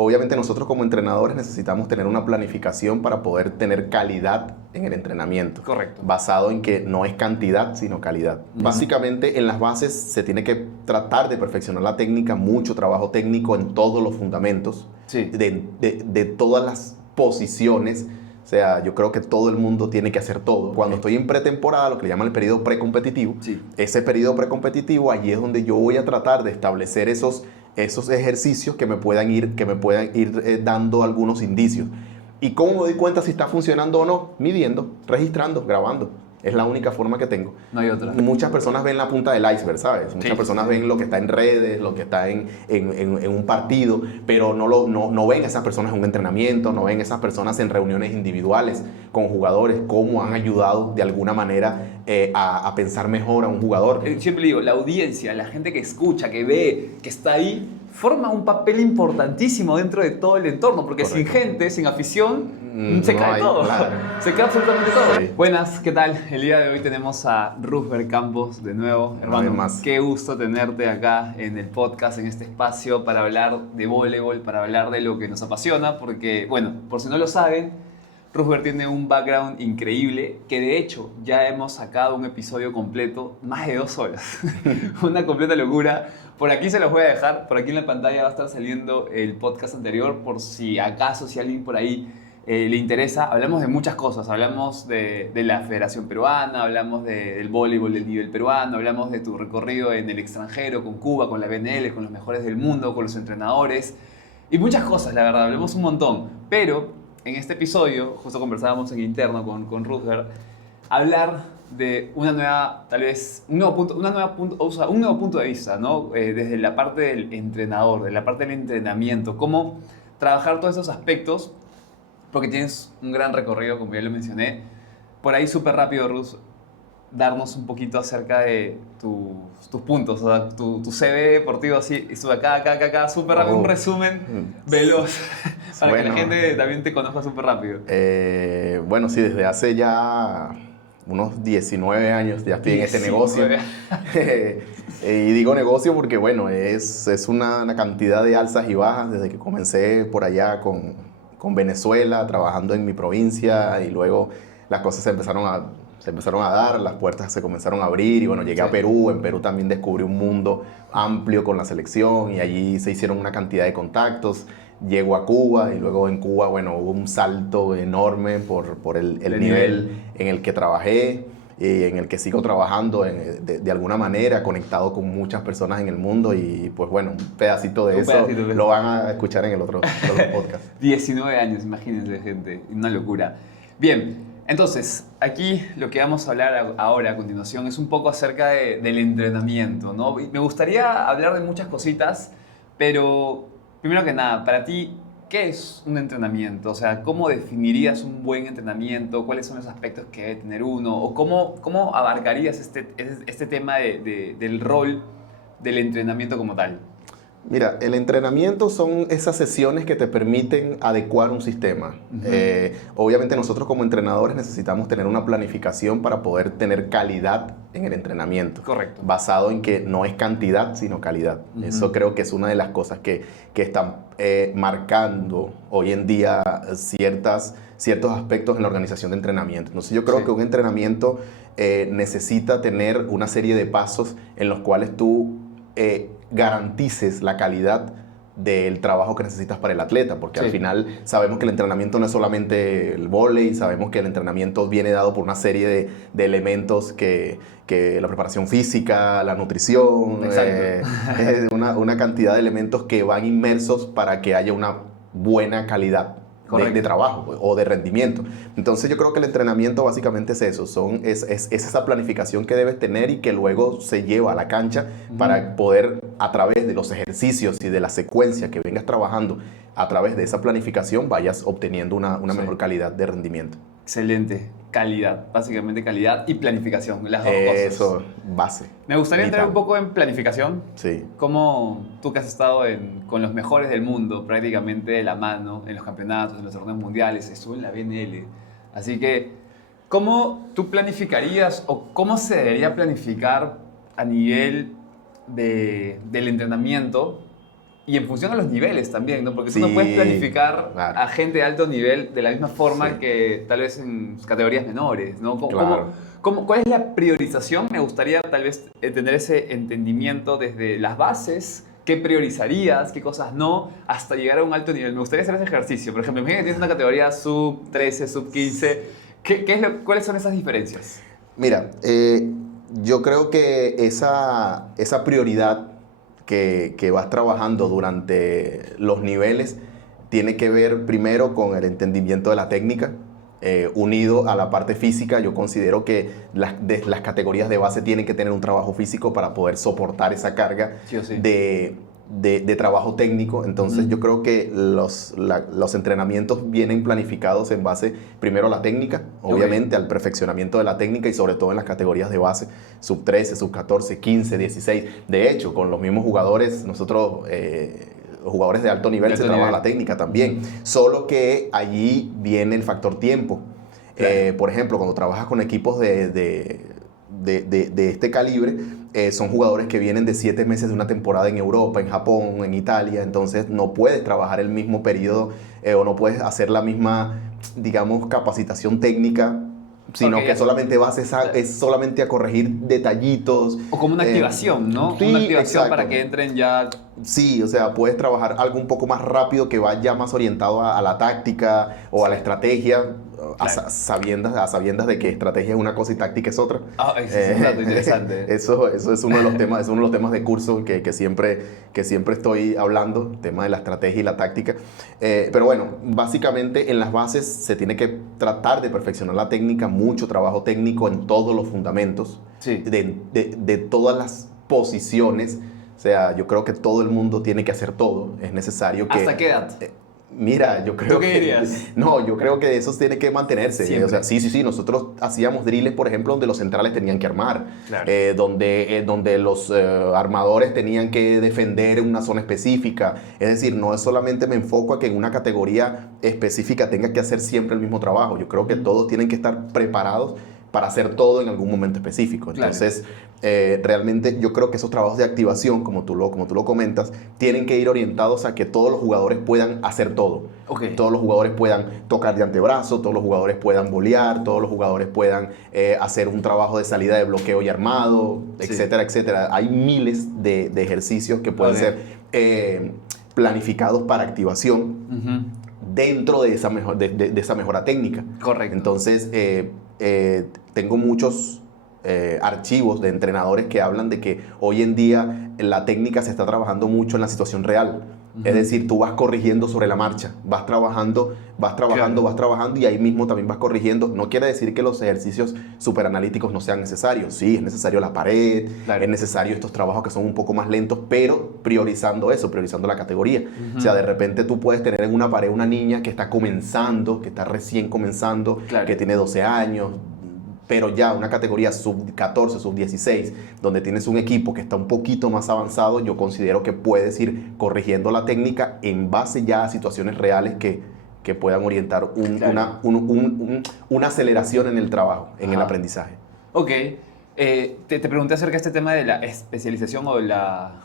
Obviamente nosotros como entrenadores necesitamos tener una planificación para poder tener calidad en el entrenamiento. Correcto. Basado en que no es cantidad, sino calidad. Básicamente en las bases se tiene que tratar de perfeccionar la técnica, mucho trabajo técnico en todos los fundamentos, Sí. de todas las posiciones. O sea, yo creo que todo el mundo tiene que hacer todo. Cuando estoy en pretemporada, lo que le llaman el periodo precompetitivo, Sí. ese periodo precompetitivo, allí es donde yo voy a tratar de establecer esos ejercicios que me puedan ir dando algunos indicios. ¿Y cómo me doy cuenta si está funcionando o no? Midiendo, registrando, grabando. Es la única forma que tengo. No hay otra. Muchas personas ven la punta del iceberg, ¿sabes? Muchas personas ven lo que está en redes, lo que está en un partido, pero no ven a esas personas en un entrenamiento, no ven a esas personas en reuniones individuales con jugadores, cómo han ayudado de alguna manera a pensar mejor a un jugador. Siempre digo, la audiencia, la gente que escucha, que ve, que está ahí, forma un papel importantísimo dentro de todo el entorno, porque sin gente, sin afición, se cae todo. Claro. Se cae absolutamente todo. Sí. Buenas, ¿qué tal? El día de hoy tenemos a Ruzber Campos de nuevo. Hermano, más. qué gusto tenerte acá en el podcast, en este espacio para hablar de voleibol, para hablar de lo que nos apasiona, porque, bueno, por si no lo saben, Ruzber tiene un background increíble, que de hecho ya hemos sacado un episodio completo, más de 2 horas. Una completa locura. Por aquí se los voy a dejar, por aquí en la pantalla va a estar saliendo el podcast anterior, por si acaso, si alguien por ahí le interesa. Hablamos de muchas cosas, hablamos de la Federación Peruana, hablamos del voleibol del nivel peruano, hablamos de tu recorrido en el extranjero, con Cuba, con la BNL, con los mejores del mundo, con los entrenadores, y muchas cosas, la verdad, hablamos un montón, pero en este episodio, justo conversábamos en interno con Rutger, hablar de una nueva, tal vez, un nuevo punto de vista, ¿no? Desde la parte del entrenador, de la parte del entrenamiento, cómo trabajar todos esos aspectos, porque tienes un gran recorrido, como ya lo mencioné. Por ahí, súper rápido, Ruth, darnos un poquito acerca de tus puntos, o sea, tu CV deportivo, así, estuve acá, súper rápido, un resumen veloz, para que la gente también te conozca súper rápido. Bueno, sí, desde hace ya unos 19 años ya estoy en este negocio. Y digo negocio porque, bueno, es una cantidad de alzas y bajas desde que comencé por allá con Venezuela, trabajando en mi provincia, y luego las cosas se empezaron a dar, las puertas se comenzaron a abrir, y bueno, llegué a Perú. En Perú también descubrí un mundo amplio con la selección, y allí se hicieron una cantidad de contactos. Llego a Cuba, y luego en Cuba, bueno, hubo un salto enorme por el nivel en el que trabajé, y en el que sigo trabajando de alguna manera, conectado con muchas personas en el mundo, y pues bueno, un pedacito de eso lo van a escuchar en el otro podcast. 19 años, imagínense, gente, una locura. Bien, entonces, aquí lo que vamos a hablar ahora a continuación es un poco acerca del entrenamiento, ¿no? Y me gustaría hablar de muchas cositas, pero primero que nada, para ti, ¿qué es un entrenamiento? O sea, ¿cómo definirías un buen entrenamiento? ¿Cuáles son los aspectos que debe tener uno? ¿O cómo abarcarías este tema del rol del entrenamiento como tal? Mira, el entrenamiento son esas sesiones que te permiten adecuar un sistema. Obviamente nosotros como entrenadores necesitamos tener una planificación para poder tener calidad en el entrenamiento. Correcto. Basado en que no es cantidad, sino calidad. Eso creo que es una de las cosas que están marcando hoy en día ciertos aspectos en la organización de entrenamiento. Entonces yo creo que un entrenamiento necesita tener una serie de pasos en los cuales tú garantices la calidad del trabajo que necesitas para el atleta, porque al final sabemos que el entrenamiento no es solamente el vóley, sabemos que el entrenamiento viene dado por una serie de elementos que la preparación física, la nutrición, una cantidad de elementos que van inmersos para que haya una buena calidad de trabajo o de rendimiento. Entonces yo creo que el entrenamiento básicamente es eso, es esa planificación que debes tener y que luego se lleva a la cancha para poder, a través de los ejercicios y de la secuencia que vengas trabajando, a través de esa planificación vayas obteniendo una mejor calidad de rendimiento. Excelente. Calidad, básicamente calidad y planificación, las dos cosas. Eso, base. Me gustaría entrar un poco en planificación. Sí. Como tú que has estado con los mejores del mundo, prácticamente de la mano, en los campeonatos, en los torneos mundiales, estuvo en la BNL. Así que, ¿cómo tú planificarías o cómo se debería planificar a nivel del entrenamiento Y en función a los niveles también, ¿no? Porque tú Sí, no puedes planificar claro. a gente de alto nivel de la misma forma Sí. que tal vez en categorías menores, ¿no? Claro. ¿Cuál es la priorización? Me gustaría tal vez tener ese entendimiento desde las bases, qué priorizarías, qué cosas no, hasta llegar a un alto nivel. Me gustaría hacer ese ejercicio. Por ejemplo, imagínate que tienes una categoría sub 13, sub 15. ¿Cuáles son esas diferencias? Mira, yo creo que esa prioridad que vas trabajando durante los niveles tiene que ver primero con el entendimiento de la técnica, unido a la parte física. Yo considero que las categorías de base tienen que tener un trabajo físico para poder soportar esa carga Sí o sí. de trabajo técnico. Entonces yo creo que los entrenamientos vienen planificados en base primero a la técnica, obviamente al perfeccionamiento de la técnica y sobre todo en las categorías de base, sub 13, sub 14, 15, 16. De hecho, con los mismos jugadores, nosotros... los jugadores de alto nivel se trabaja la técnica también, solo que allí viene el factor tiempo. Claro. Por ejemplo, cuando trabajas con equipos de este calibre, son jugadores que vienen de 7 meses de una temporada en Europa, en Japón, en Italia, entonces no puedes trabajar el mismo periodo o no puedes hacer la misma, digamos, capacitación técnica, sino que solamente vas es solamente a corregir detallitos. O como una activación, ¿no? Sí, Una activación exacto. para que entren ya... Sí, o sea, puedes trabajar algo un poco más rápido que vaya más orientado a la táctica o a la estrategia, Claro. a sabiendas de que estrategia es una cosa y táctica es otra. Ah, ese es un dato interesante. Eso es uno de los temas, es uno de los temas de curso que siempre estoy hablando, el tema de la estrategia y la táctica. Pero bueno, básicamente en las bases se tiene que tratar de perfeccionar la técnica, mucho trabajo técnico en todos los fundamentos, Sí. de todas las posiciones. O sea, yo creo que todo el mundo tiene que hacer todo. Es necesario que... ¿Hasta qué edad? Mira, yo creo ¿Tú qué que... dirías? No, yo creo que eso tiene que mantenerse. Siempre. O sea, sí. Nosotros hacíamos drills, por ejemplo, donde los centrales tenían que armar. Claro. Donde los armadores tenían que defender una zona específica. Es decir, no es solamente me enfoco a que en una categoría específica tenga que hacer siempre el mismo trabajo. Yo creo que todos tienen que estar preparados para hacer todo en algún momento específico. Entonces, realmente yo creo que esos trabajos de activación, como tú lo comentas, tienen que ir orientados a que todos los jugadores puedan hacer todo. Ok. Todos los jugadores puedan tocar de antebrazo, todos los jugadores puedan volear, todos los jugadores puedan hacer un trabajo de salida de bloqueo y armado, Sí. etcétera, etcétera. Hay miles de ejercicios que pueden ser planificados para activación dentro de esa mejora técnica. Correcto. Entonces, tengo muchos archivos de entrenadores que hablan de que hoy en día la técnica se está trabajando mucho en la situación real. Es decir, tú vas corrigiendo sobre la marcha, vas trabajando y ahí mismo también vas corrigiendo. No quiere decir que los ejercicios superanalíticos no sean necesarios. Sí, es necesario la pared, Claro. es necesario estos trabajos que son un poco más lentos, pero priorizando la categoría. O sea, de repente tú puedes tener en una pared una niña que está comenzando, que está recién comenzando, Claro. que tiene 12 años, pero ya una categoría sub 14, sub 16, donde tienes un equipo que está un poquito más avanzado, yo considero que puedes ir corrigiendo la técnica en base ya a situaciones reales que puedan orientar Claro. una aceleración en el trabajo, en el aprendizaje. Ok. Te pregunté acerca de este tema de la especialización la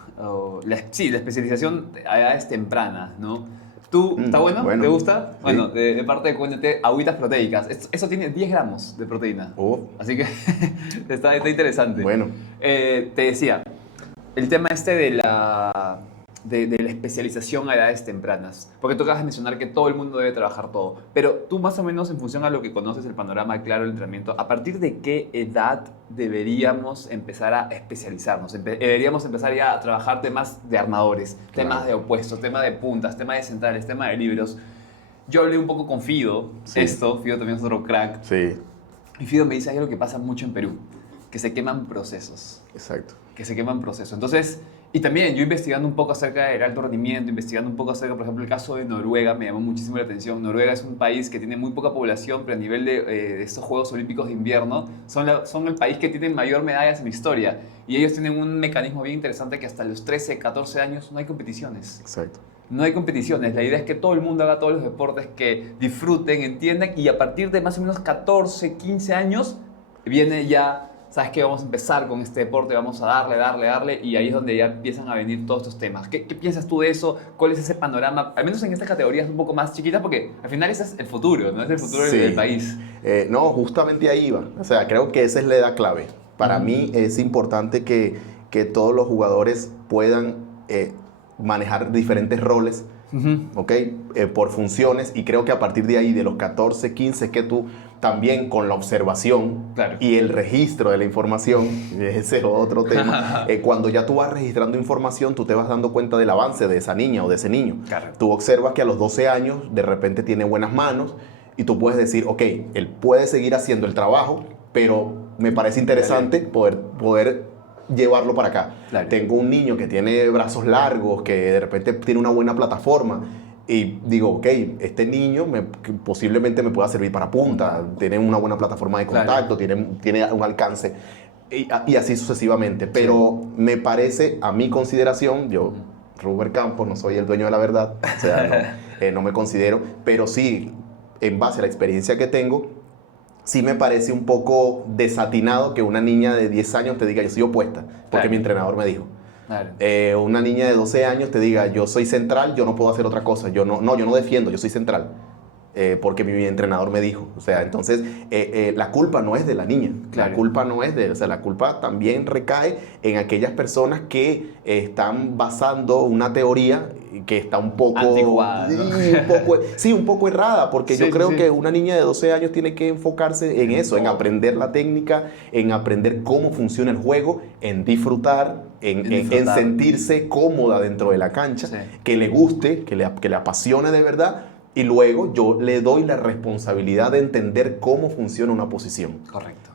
especialización a edades tempranas, ¿no? ¿Tú, está bueno? Bueno. ¿Te gusta? Sí. Bueno, de parte de Cuéntate, agüitas proteicas. Eso tiene 10 gramos de proteína. Así que está interesante. Bueno. Te decía, el tema este de la especialización a edades tempranas. Porque tú acabas de mencionar que todo el mundo debe trabajar todo. Pero tú más o menos en función a lo que conoces el panorama claro del entrenamiento, ¿a partir de qué edad deberíamos empezar a especializarnos? Deberíamos empezar ya a trabajar temas de armadores, Claro. temas de opuestos, temas de puntas, temas de centrales, temas de libros. Yo hablé un poco con Fido, Sí. Fido también es otro crack. Sí, Y Fido me dice algo que pasa mucho en Perú, que se queman procesos. exacto. Que se queman procesos. Entonces, y también yo investigando un poco acerca del alto rendimiento, investigando un poco acerca, por ejemplo, el caso de Noruega, me llamó muchísimo la atención. Noruega es un país que tiene muy poca población, pero a nivel de estos Juegos Olímpicos de Invierno, son el país que tiene mayor medallas en la historia. Y ellos tienen un mecanismo bien interesante que hasta los 13, 14 años no hay competiciones. Exacto. No hay competiciones. La idea es que todo el mundo haga todos los deportes, que disfruten, entiendan, y a partir de más o menos 14, 15 años viene ya ¿sabes qué? Vamos a empezar con este deporte, vamos a darle, y ahí es donde ya empiezan a venir todos estos temas. ¿Qué piensas tú de eso? ¿Cuál es ese panorama? Al menos en estas categorías un poco más chiquitas, porque al final ese es el futuro, ¿no? Es el futuro Sí. del país. No, justamente ahí va. O sea, creo que esa es la edad clave. Para mí es importante que todos los jugadores puedan manejar diferentes roles, ¿ok? Por funciones, y creo que a partir de ahí, de los 14, 15, que tú también con la observación Claro. y el registro de la información, ese es otro tema, cuando ya tú vas registrando información, tú te vas dando cuenta del avance de esa niña o de ese niño. Claro. Tú observas que a los 12 años de repente tiene buenas manos y tú puedes decir, ok, él puede seguir haciendo el trabajo, pero me parece interesante poder llevarlo para acá. Claro. Tengo un niño que tiene brazos largos, que de repente tiene una buena plataforma, y digo, ok, este niño posiblemente me pueda servir para punta, tiene una buena plataforma de contacto, tiene un alcance, y así sucesivamente. Pero me parece, a mi consideración, yo, Ruber Campos, no soy el dueño de la verdad, o sea, no me considero, pero sí, en base a la experiencia que tengo, sí me parece un poco desatinado que una niña de 10 años te diga, yo soy opuesta, porque mi entrenador me dijo. Claro. Una niña de 12 años te diga, yo soy central, yo no puedo hacer otra cosa. Yo no defiendo, yo soy central. Porque mi entrenador me dijo. O sea, entonces, la culpa no es de la niña. Claro. La culpa no es de... O sea, la culpa también recae en aquellas personas que están basando una teoría que está un poco... anticuada, ¿no? Un poco errada, porque yo creo que una niña de 12 años tiene que enfocarse en eso, en aprender la técnica, en aprender cómo funciona el juego, en disfrutar, en sentirse cómoda dentro de la cancha, que le guste, que le apasione de verdad. Y luego yo le doy la responsabilidad de entender cómo funciona una posición. Correcto.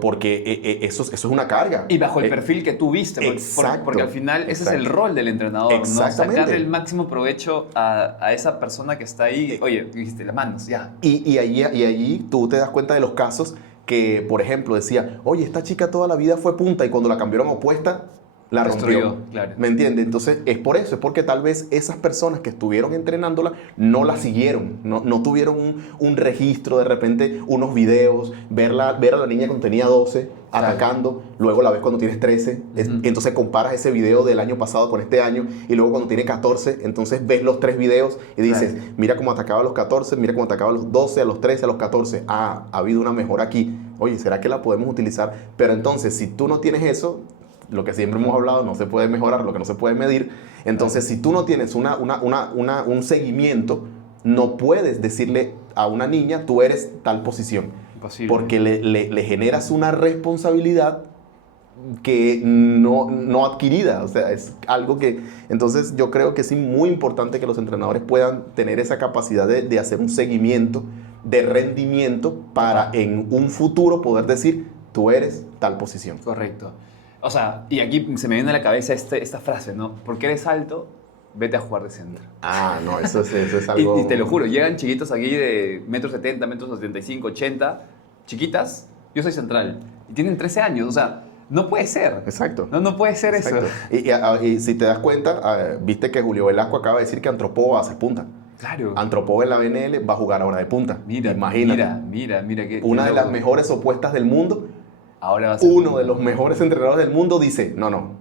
Porque eso es una carga. Y bajo el perfil que tú viste. Porque al final ese es el rol del entrenador, ¿no? Sacarle el máximo provecho a esa persona que está ahí. Oye, dijiste las manos, ya. Y allí tú te das cuenta de los casos que, por ejemplo, decía, oye, esta chica toda la vida fue punta y cuando la cambiaron a opuesta, la rompió. Claro. ¿Me entiendes? Entonces es por eso, es porque tal vez esas personas que estuvieron entrenándola no la siguieron, no tuvieron un registro, de repente unos videos, ver a la niña cuando tenía 12 atacando, luego la ves cuando tienes 13, entonces comparas ese video del año pasado con este año, y luego cuando tiene 14, entonces ves los 3 videos y dices, mira cómo atacaba a los 14, mira cómo atacaba a los 12, a los 13, a los 14, ha habido una mejora aquí, oye, ¿será que la podemos utilizar? Pero entonces, si tú no tienes eso, lo que siempre hemos hablado, no se puede mejorar, lo que no se puede medir. Entonces, si tú no tienes un seguimiento, no puedes decirle a una niña, tú eres tal posición. Imposible. Porque le generas una responsabilidad que no adquirida. O sea, es algo que... Entonces, yo creo que es muy importante que los entrenadores puedan tener esa capacidad de hacer un seguimiento de rendimiento para en un futuro poder decir, tú eres tal posición. Correcto. O sea, y aquí se me viene a la cabeza esta frase, ¿no? Porque eres alto, vete a jugar de centro. Ah, no, eso es algo... Y te lo juro, llegan chiquitos aquí de 1,70 m, 1,75 m, 80, chiquitas, yo soy central. Y tienen 13 años, o sea, no puede ser. Exacto. No puede ser Exacto. eso. Y si te das cuenta, viste que Julio Velasco acaba de decir que Antropó va a hacer punta. Claro. Antropó en la BNL va a jugar ahora de punta. Mira, imagínate. Mira. Una de las mejores opuestas del mundo. Ahora va a ser uno punta. de los mejores entrenadores del mundo dice, no,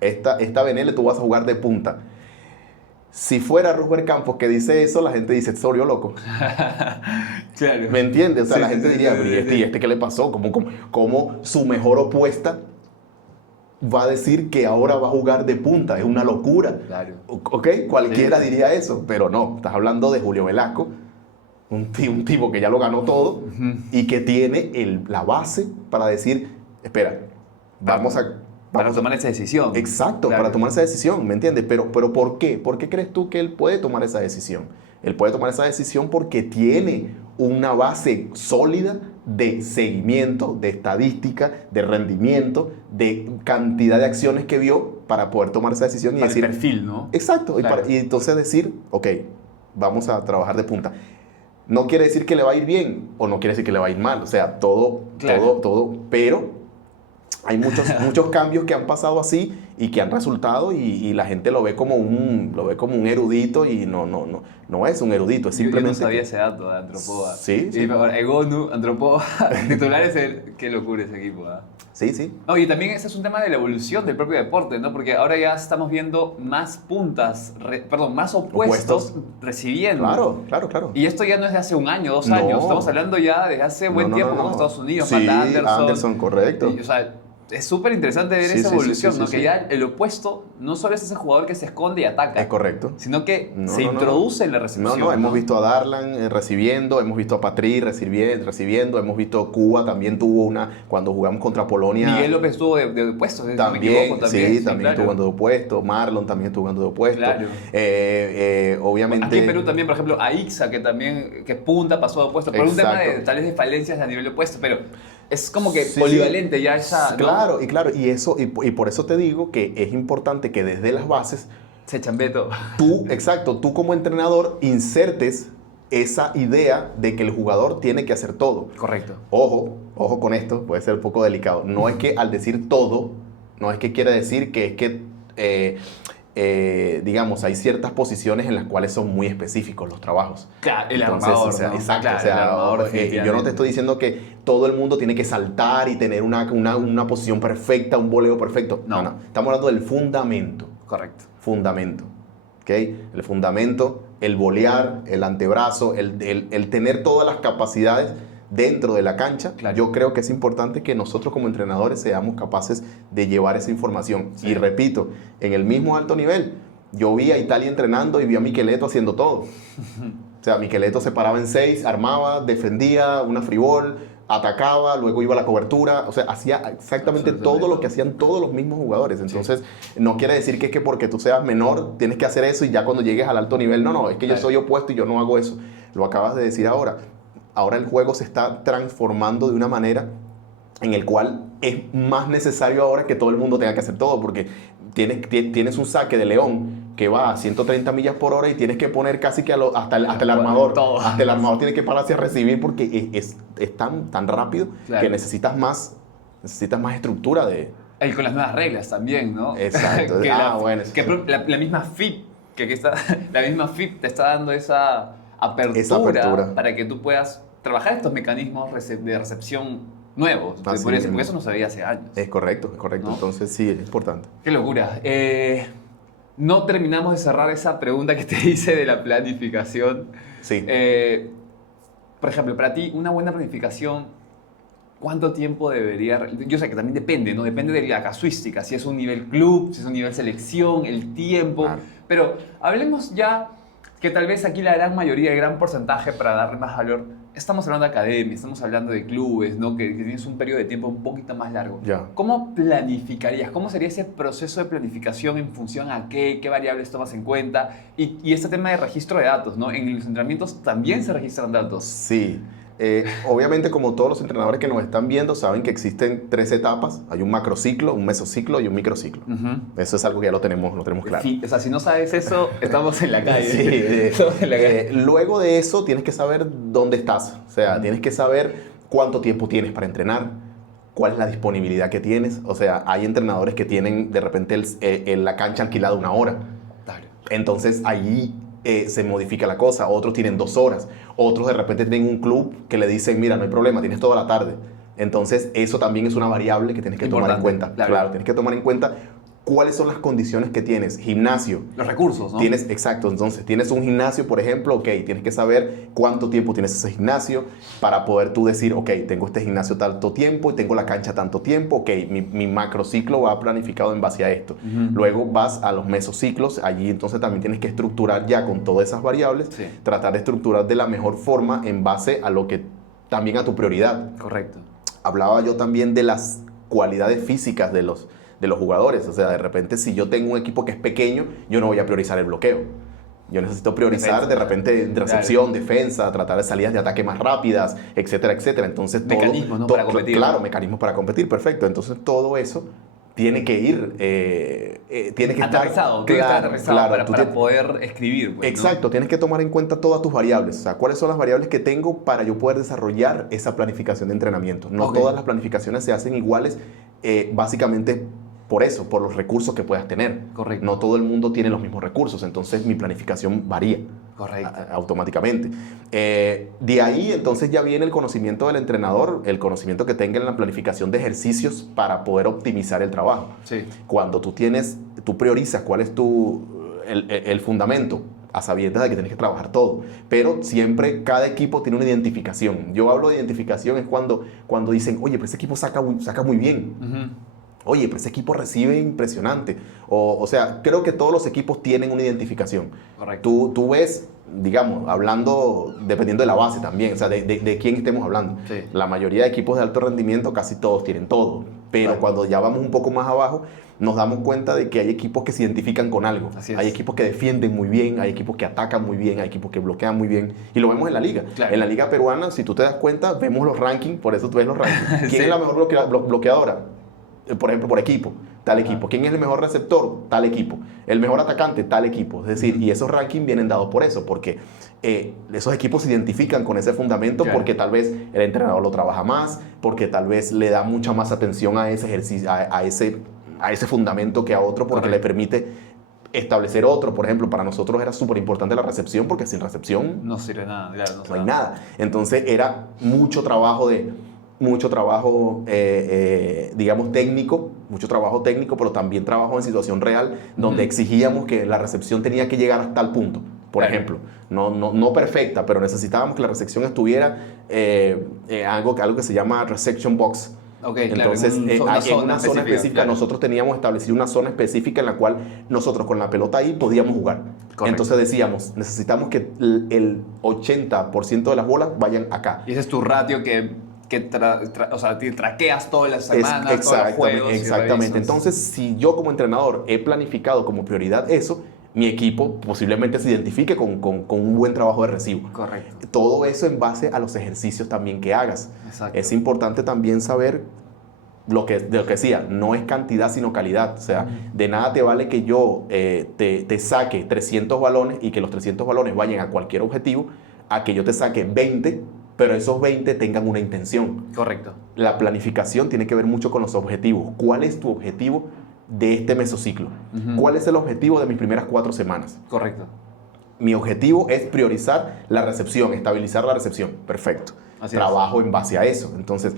esta BNL tú vas a jugar de punta. Si fuera Ruber Campos que dice eso, la gente dice, ¿se volvió loco? Claro. ¿Me entiendes? O sea, Sí, la gente diría, ¿y este qué le pasó? ¿Cómo su mejor opuesta va a decir que ahora va a jugar de punta? Es una locura. Claro. ¿Ok? Cualquiera diría eso, pero no. Estás hablando de Julio Velasco, un tipo que ya lo ganó todo y que tiene la base para decir, espera, vamos a tomar esa decisión. Exacto, claro. Para tomar esa decisión, ¿me entiendes? Pero ¿por qué? ¿Por qué crees tú que él puede tomar esa decisión? Él puede tomar esa decisión porque tiene una base sólida de seguimiento, de estadística, de rendimiento, de cantidad de acciones que vio para poder tomar esa decisión y para decir... el perfil, ¿no? Exacto, Claro. y entonces decir, ok, vamos a trabajar de punta. No quiere decir que le va a ir bien o no quiere decir que le va a ir mal, o sea, todo, pero hay muchos cambios que han pasado así y que han resultado y la gente lo ve como un erudito y no es un erudito, es simplemente... Yo no sabía ese dato de Antropova. Sí, sí. Y Egonu, Antropova, titulares, qué locura ese equipo. Sí, sí. No, y también ese es un tema de la evolución del propio deporte, ¿no? Porque ahora ya estamos viendo más puntas, más opuestos recibiendo. Claro. Y esto ya no es de hace un año, 2 años. Estamos hablando ya desde hace buen tiempo con Estados Unidos, sí, Matt Anderson, correcto. O sea, es súper interesante ver esa evolución, ¿no? Que ya el opuesto no solo es ese jugador que se esconde y ataca. Es correcto. Sino que se introduce en la recepción. Hemos visto a Darlan recibiendo, hemos visto a Patry recibiendo, hemos visto Cuba también tuvo una, cuando jugamos contra Polonia. Miguel López estuvo de opuesto, si también, no me equivoco. También claro. Estuvo jugando de opuesto, Marlon también estuvo jugando de opuesto. Claro. Obviamente... Aquí en Perú también, por ejemplo, Aixa, que también, que punta, pasó de opuesto, por un tema de, tal vez de falencias a nivel de opuesto, pero... Es como que polivalente ya esa... Claro, ¿no? y por eso te digo que es importante que desde las bases... Se chambee todo. Tú como entrenador insertes esa idea de que el jugador tiene que hacer todo. Correcto. Ojo con esto, puede ser un poco delicado. No es que al decir todo, no es que quiere decir que es que... digamos, hay ciertas posiciones en las cuales son muy específicos los trabajos. Claro, el armador. Exacto. Claro, o sea, el armador, yo no te estoy diciendo que todo el mundo tiene que saltar y tener una posición perfecta, un voleo perfecto. No. Estamos hablando del fundamento. Correcto. Fundamento. ¿Ok? El fundamento, el volear, el antebrazo, el tener todas las capacidades dentro de la cancha. Claro. Yo creo que es importante que nosotros como entrenadores seamos capaces de llevar esa información. Sí. Y repito, en el mismo alto nivel, yo vi a Italia entrenando y vi a Micheletto haciendo todo. O sea, Micheletto se paraba en 6, armaba, defendía, una free ball, atacaba, luego iba a la cobertura, o sea, hacía exactamente todo lo que hacían todos los mismos jugadores. Entonces, no quiere decir que es que porque tú seas menor tienes que hacer eso y ya cuando llegues al alto nivel, no, es que yo soy opuesto y yo no hago eso. Lo acabas de decir ahora. Ahora el juego se está transformando de una manera en el cual es más necesario ahora que todo el mundo tenga que hacer todo, porque tienes un saque de león que va a 130 millas por hora y tienes que poner casi que hasta el armador. Hasta el armador tiene que pararse a recibir porque es tan rápido que necesitas más estructura de... Y con las nuevas reglas también, ¿no? Exacto. La misma FIP, la misma FIP te está dando esa apertura para que tú puedas trabajar estos mecanismos de recepción nuevos, porque eso no se veía hace años. Es correcto, ¿no? Entonces sí, es importante. Qué locura. No terminamos de cerrar esa pregunta que te hice de la planificación. Sí. Por ejemplo, para ti, una buena planificación, ¿cuánto tiempo debería...? Yo sé que también depende, ¿no? Depende de la casuística, si es un nivel club, si es un nivel selección, el tiempo. Claro. Pero hablemos ya que tal vez aquí la gran mayoría, el gran porcentaje, para darle más valor, estamos hablando de academias, estamos hablando de clubes, ¿no? Que tienes un periodo de tiempo un poquito más largo. Ya. ¿Cómo planificarías? ¿Cómo sería ese proceso de planificación en función a qué variables tomas en cuenta? Y este tema de registro de datos, ¿no? En los entrenamientos también se registran datos. Sí. Obviamente, como todos los entrenadores que nos están viendo saben que existen 3 etapas. Hay un macrociclo, un mesociclo y un microciclo. Eso es algo que ya lo tenemos claro. Sí, o sea, si no sabes eso, estamos en la calle. Sí, estamos en la calle. Luego de eso, tienes que saber dónde estás. O sea, tienes que saber cuánto tiempo tienes para entrenar, cuál es la disponibilidad que tienes. O sea, hay entrenadores que tienen de repente la cancha alquilada 1 hora. Claro. Entonces, ahí... se modifica la cosa, otros tienen 2 horas, otros de repente tienen un club que le dicen, mira, no hay problema, tienes toda la tarde. Entonces, eso también es una variable que tienes que tomar en cuenta. Claro, tienes que tomar en cuenta cuáles son las condiciones que tienes. Gimnasio. Los recursos, ¿no? Exacto. Entonces, tienes un gimnasio, por ejemplo, ok, tienes que saber cuánto tiempo tienes ese gimnasio para poder tú decir, ok, tengo este gimnasio tanto tiempo y tengo la cancha tanto tiempo, ok, mi macrociclo va planificado en base a esto. Luego vas a los mesociclos, allí entonces también tienes que estructurar ya con todas esas variables, tratar de estructurar de la mejor forma en base a lo que también a tu prioridad. Correcto. Hablaba yo también de las cualidades físicas de los jugadores. O sea, de repente, si yo tengo un equipo que es pequeño, yo no voy a priorizar el bloqueo. Yo necesito priorizar de repente recepción, defensa, tratar de salidas de ataque más rápidas, etcétera, etcétera. Entonces, mecanismos, ¿no? Para competir. Claro, mecanismos para competir, perfecto. Entonces, todo eso tiene que ir, tiene que aterrizado, estar claro, para poder escribir. Pues, exacto, ¿no? Tienes que tomar en cuenta todas tus variables. O sea, ¿cuáles son las variables que tengo para yo poder desarrollar esa planificación de entrenamiento? No todas las planificaciones se hacen iguales. Básicamente por eso, por los recursos que puedas tener. Correcto. No todo el mundo tiene los mismos recursos, entonces mi planificación varía. Correcto. Automáticamente. De ahí entonces ya viene el conocimiento del entrenador, el conocimiento que tenga en la planificación de ejercicios para poder optimizar el trabajo. Sí. Cuando tú priorizas cuál es el fundamento, a sabiendas de que tienes que trabajar todo, pero siempre cada equipo tiene una identificación. Yo hablo de identificación es cuando dicen, oye, pero ese equipo saca muy bien. Uh-huh. Oye, pero ese equipo recibe impresionante. O sea, creo que todos los equipos tienen una identificación. Correcto. Tú ves, digamos, hablando, dependiendo de la base también, o sea, de quién estemos hablando. Sí. La mayoría de equipos de alto rendimiento, casi todos tienen todo. Pero Claro. cuando ya vamos un poco más abajo, nos damos cuenta de que hay equipos que se identifican con algo. Así es. Hay equipos que defienden muy bien, hay equipos que atacan muy bien, hay equipos que bloquean muy bien. Y lo vemos en la liga. Claro. En la liga peruana, si tú te das cuenta, vemos los rankings, por eso tú ves los rankings. ¿Quién Sí. es la mejor bloqueadora? Por ejemplo, por equipo, tal equipo. ¿Quién es el mejor receptor? Tal equipo. El mejor atacante, tal equipo. Es decir, y esos rankings vienen dados por eso, porque esos equipos se identifican con ese fundamento, Claro. porque tal vez el entrenador lo trabaja más, porque tal vez le da mucha más atención a ese ejercicio, a ese fundamento que a otro, porque Correcto. le permite establecer otro. Por ejemplo, para nosotros era súper importante la recepción, porque sin recepción No sirve nada, claro. no hay nada. Entonces era mucho trabajo, digamos, técnico, pero también trabajo en situación real, donde exigíamos que la recepción tenía que llegar hasta el punto. Por Claro. ejemplo, no perfecta, pero necesitábamos que la recepción estuviera algo que se llama reception box. Ok, Entonces, claro, en una zona específica, claro. nosotros teníamos establecido una zona específica en la cual nosotros con la pelota ahí podíamos jugar. Correcto. Entonces decíamos, necesitamos que el 80% de las bolas vayan acá. Y ese es tu ratio que o sea, te traqueas todas las semanas, todos los juegos. Exactamente. Y Entonces, si yo como entrenador he planificado como prioridad eso, mi equipo posiblemente se identifique con un buen trabajo de recibo. Correcto. Todo eso en base a los ejercicios también que hagas. Exacto. Es importante también saber de lo que decía, no es cantidad sino calidad. O sea, de nada te vale que yo te saque 300 balones y que los 300 balones vayan a cualquier objetivo, a que yo te saque 20, pero esos 20 tengan una intención. Correcto. La planificación tiene que ver mucho con los objetivos. ¿Cuál es tu objetivo de este mesociclo? Ujú. ¿Cuál es el objetivo de mis primeras 4 semanas? Correcto. Mi objetivo es priorizar la recepción, estabilizar la recepción. Perfecto. Así es. Trabajo en base a eso. Entonces,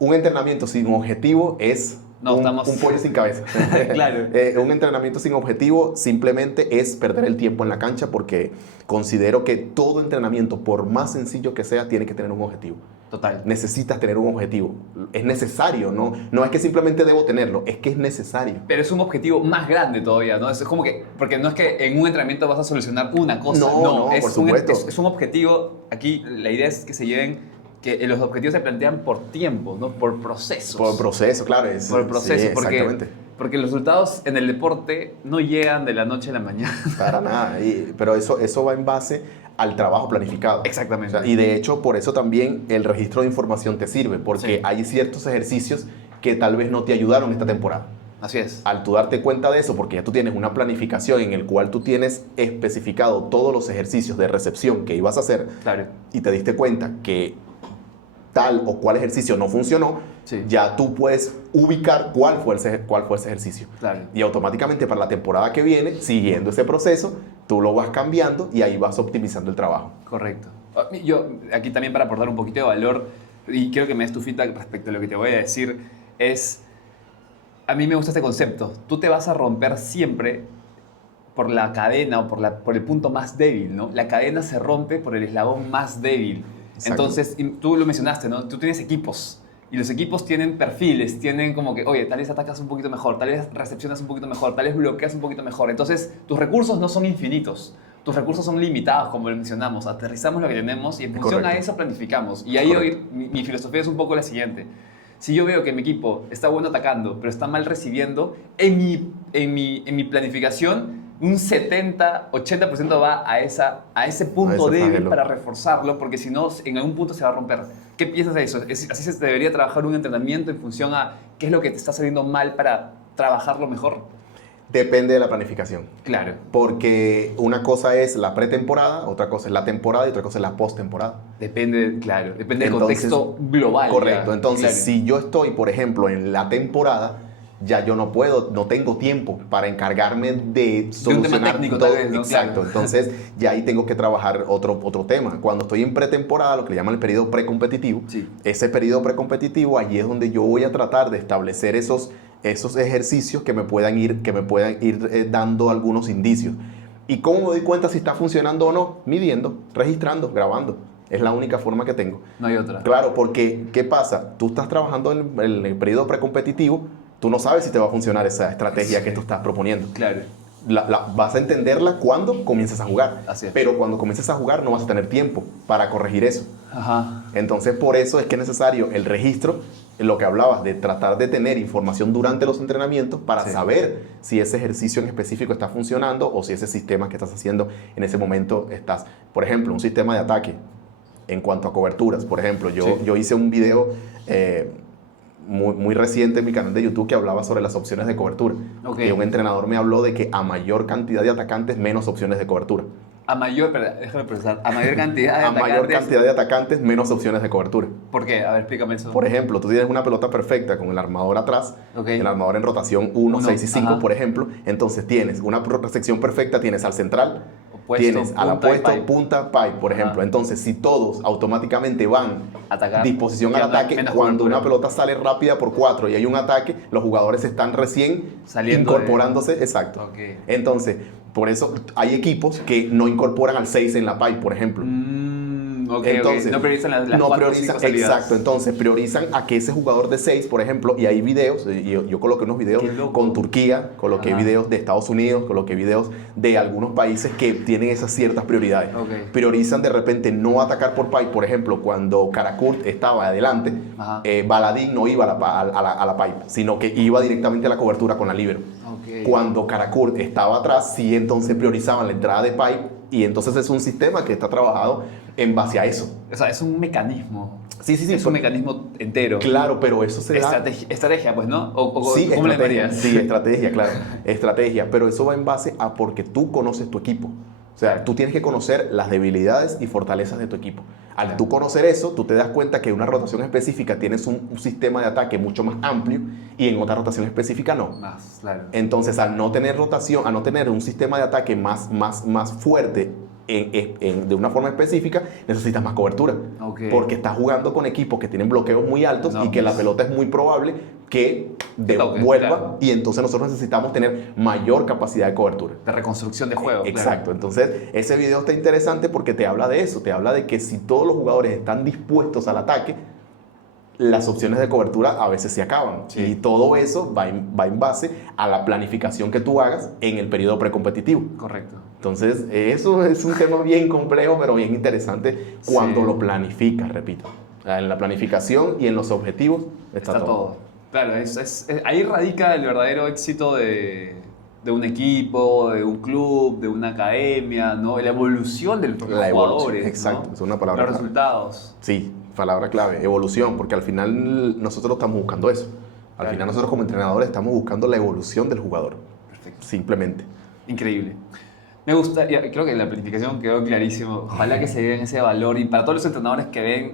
un entrenamiento sin objetivo es No, un pollo sin cabeza. Claro. Un entrenamiento sin objetivo simplemente es perder el tiempo en la cancha, porque considero que todo entrenamiento, por más sencillo que sea, tiene que tener un objetivo. Total. Necesitas tener un objetivo. Es necesario, no es que simplemente debo tenerlo, es que es necesario. Pero es un objetivo más grande todavía, ¿no? Es como que, porque no es que en un entrenamiento vas a solucionar una cosa. No, es por supuesto. Es un objetivo, aquí la idea es que se lleven, que los objetivos se plantean por tiempo, ¿no? Por procesos. Por proceso, claro. Por el proceso, sí, exactamente. porque los resultados en el deporte no llegan de la noche a la mañana. Para nada. Pero eso va en base al trabajo planificado. Exactamente. O sea, y de hecho, por eso también el registro de información te sirve, porque Sí. hay ciertos ejercicios que tal vez no te ayudaron esta temporada. Así es. Al tú darte cuenta de eso, porque ya tú tienes una planificación en el cual tú tienes especificado todos los ejercicios de recepción que ibas a hacer, Claro. y te diste cuenta que tal o cual ejercicio no funcionó, Sí. ya tú puedes ubicar cuál fue ese ejercicio. Claro. Y automáticamente para la temporada que viene, siguiendo ese proceso, tú lo vas cambiando y ahí vas optimizando el trabajo. Correcto. Yo, aquí también para aportar un poquito de valor, y quiero que me des tu feedback respecto a lo que te voy a decir, es, a mí me gusta este concepto. Tú te vas a romper siempre por la cadena o por el punto más débil, ¿no? La cadena se rompe por el eslabón más débil. Exacto. Entonces, y tú lo mencionaste, ¿no? Tú tienes equipos. Y los equipos tienen perfiles, tienen como que, oye, tal vez atacas un poquito mejor, tal vez recepcionas un poquito mejor, tal vez bloqueas un poquito mejor. Entonces, tus recursos no son infinitos. Tus recursos son limitados, como lo mencionamos. Aterrizamos lo que tenemos y en función Correcto. a eso planificamos. Y ahí hoy, mi filosofía es un poco la siguiente. Si yo veo que mi equipo está bueno atacando, pero está mal recibiendo, en mi planificación, un 70-80% va a ese punto A ese débil flagelo. para reforzarlo, porque si no, en algún punto se va a romper. ¿Qué piensas de eso? ¿Así se debería trabajar un entrenamiento en función a qué es lo que te está saliendo mal para trabajarlo mejor? Depende de la planificación. Claro. Porque una cosa es la pretemporada, otra cosa es la temporada y otra cosa es la postemporada. Depende, claro, depende del Entonces, contexto global. Correcto. ya. Entonces, Claro. si yo estoy, por ejemplo, en la temporada, ya yo no puedo, no tengo tiempo para encargarme de solucionar tema técnico, todo. tal vez, ¿no? Exacto, Claro. entonces ya ahí tengo que trabajar otro tema. Cuando estoy en pretemporada, lo que le llaman el periodo precompetitivo, Sí. ese periodo precompetitivo, allí es donde yo voy a tratar de establecer esos ejercicios que me puedan ir dando algunos indicios. ¿Y cómo me doy cuenta si está funcionando o no? Midiendo, registrando, grabando. Es la única forma que tengo. No hay otra. Claro, porque ¿qué pasa? Tú estás trabajando en el periodo precompetitivo, tú no sabes si te va a funcionar esa estrategia que tú estás proponiendo. Claro. Vas a entenderla cuando comiences a jugar. Así es. Pero cuando comiences a jugar no vas a tener tiempo para corregir eso. Ajá. Entonces, por eso es que es necesario el registro, lo que hablabas, de tratar de tener información durante los entrenamientos para saber si ese ejercicio en específico está funcionando o si ese sistema que estás haciendo en ese momento estás. Por ejemplo, un sistema de ataque en cuanto a coberturas. Por ejemplo, yo hice un video muy reciente en mi canal de YouTube que hablaba sobre las opciones de cobertura. Okay. Y un entrenador me habló de que a mayor cantidad de atacantes, menos opciones de cobertura. Déjame pensar, a mayor cantidad de A atacantes. mayor cantidad de atacantes, menos opciones de cobertura. ¿Por qué? A ver, explícame eso. Por ejemplo, tú tienes una pelota perfecta con el armador atrás, Okay. el armador en rotación 1, 6 y 5, ajá. por ejemplo. Entonces tienes una sección perfecta, tienes al central, Opuesto, tienes al punta y apuesto, pipe. punta, pipe, por ejemplo. Entonces, si todos automáticamente van Atacar. disposición al Ya no hay ataque, menos cuando cobertura. una pelota sale rápida por 4 y hay un ataque, los jugadores están recién Saliendo incorporándose. Exacto. Ok. Entonces, por eso hay equipos que no incorporan al 6 en la pipe, por ejemplo. Ok, Entonces, no priorizan las no 4 o priorizan, 5 salidas. exacto, entonces priorizan a que ese jugador de 6, por ejemplo, y hay videos, yo coloqué unos videos Qué loco. con Turquía, coloqué Ajá. videos de Estados Unidos, coloqué videos de algunos países que tienen esas ciertas prioridades. Ok. Priorizan de repente no atacar por pipe, por ejemplo, cuando Karakurt estaba adelante, Ajá. Baladín no iba a la pipe, sino que iba directamente a la cobertura con la libero. Ok. Cuando Karakurt estaba atrás, sí, entonces priorizaban la entrada de pipe y entonces es un sistema que está trabajado en base a eso. O sea, es un mecanismo. Sí, Es un mecanismo entero. Claro, pero eso se da... Estrategia, pues, ¿no? Sí, ¿Cómo le estrategia, llamarías? sí, estrategia, claro. Estrategia, pero eso va en base a porque tú conoces tu equipo. O sea, tú tienes que conocer las debilidades y fortalezas de tu equipo. Al tú conocer eso, tú te das cuenta que en una rotación específica tienes un sistema de ataque mucho más amplio y en otra rotación específica no. Más, claro. Entonces, al no tener rotación, al no tener un sistema de ataque más fuerte de una forma específica, necesitas más cobertura. Ok. Porque estás jugando con equipos que tienen bloqueos muy altos No, y que la pues. pelota es muy probable que toque, devuelva claro. y entonces nosotros necesitamos tener mayor capacidad de cobertura. De reconstrucción de juego. Exacto, entonces ese video está interesante porque te habla de eso, te habla de que si todos los jugadores están dispuestos al ataque, las opciones de cobertura a veces se acaban. Sí. Y todo eso va en base a la planificación que tú hagas en el periodo precompetitivo. Claro. Correcto. Entonces, eso es un tema bien complejo, pero bien interesante cuando Sí. lo planificas, repito. En la planificación y en los objetivos está todo. Claro, ahí radica el verdadero éxito de un equipo, de un club, de una academia, ¿no? La evolución de los propios La evolución, jugadores. exacto, ¿no? es una palabra Los clave. resultados. Sí, palabra clave, evolución, porque al final nosotros estamos buscando eso. Al Claro. final nosotros como entrenadores estamos buscando la evolución del jugador, Perfecto. simplemente. Increíble. Me gusta, creo que la planificación quedó clarísimo. Ojalá que se den ese valor y para todos los entrenadores que ven,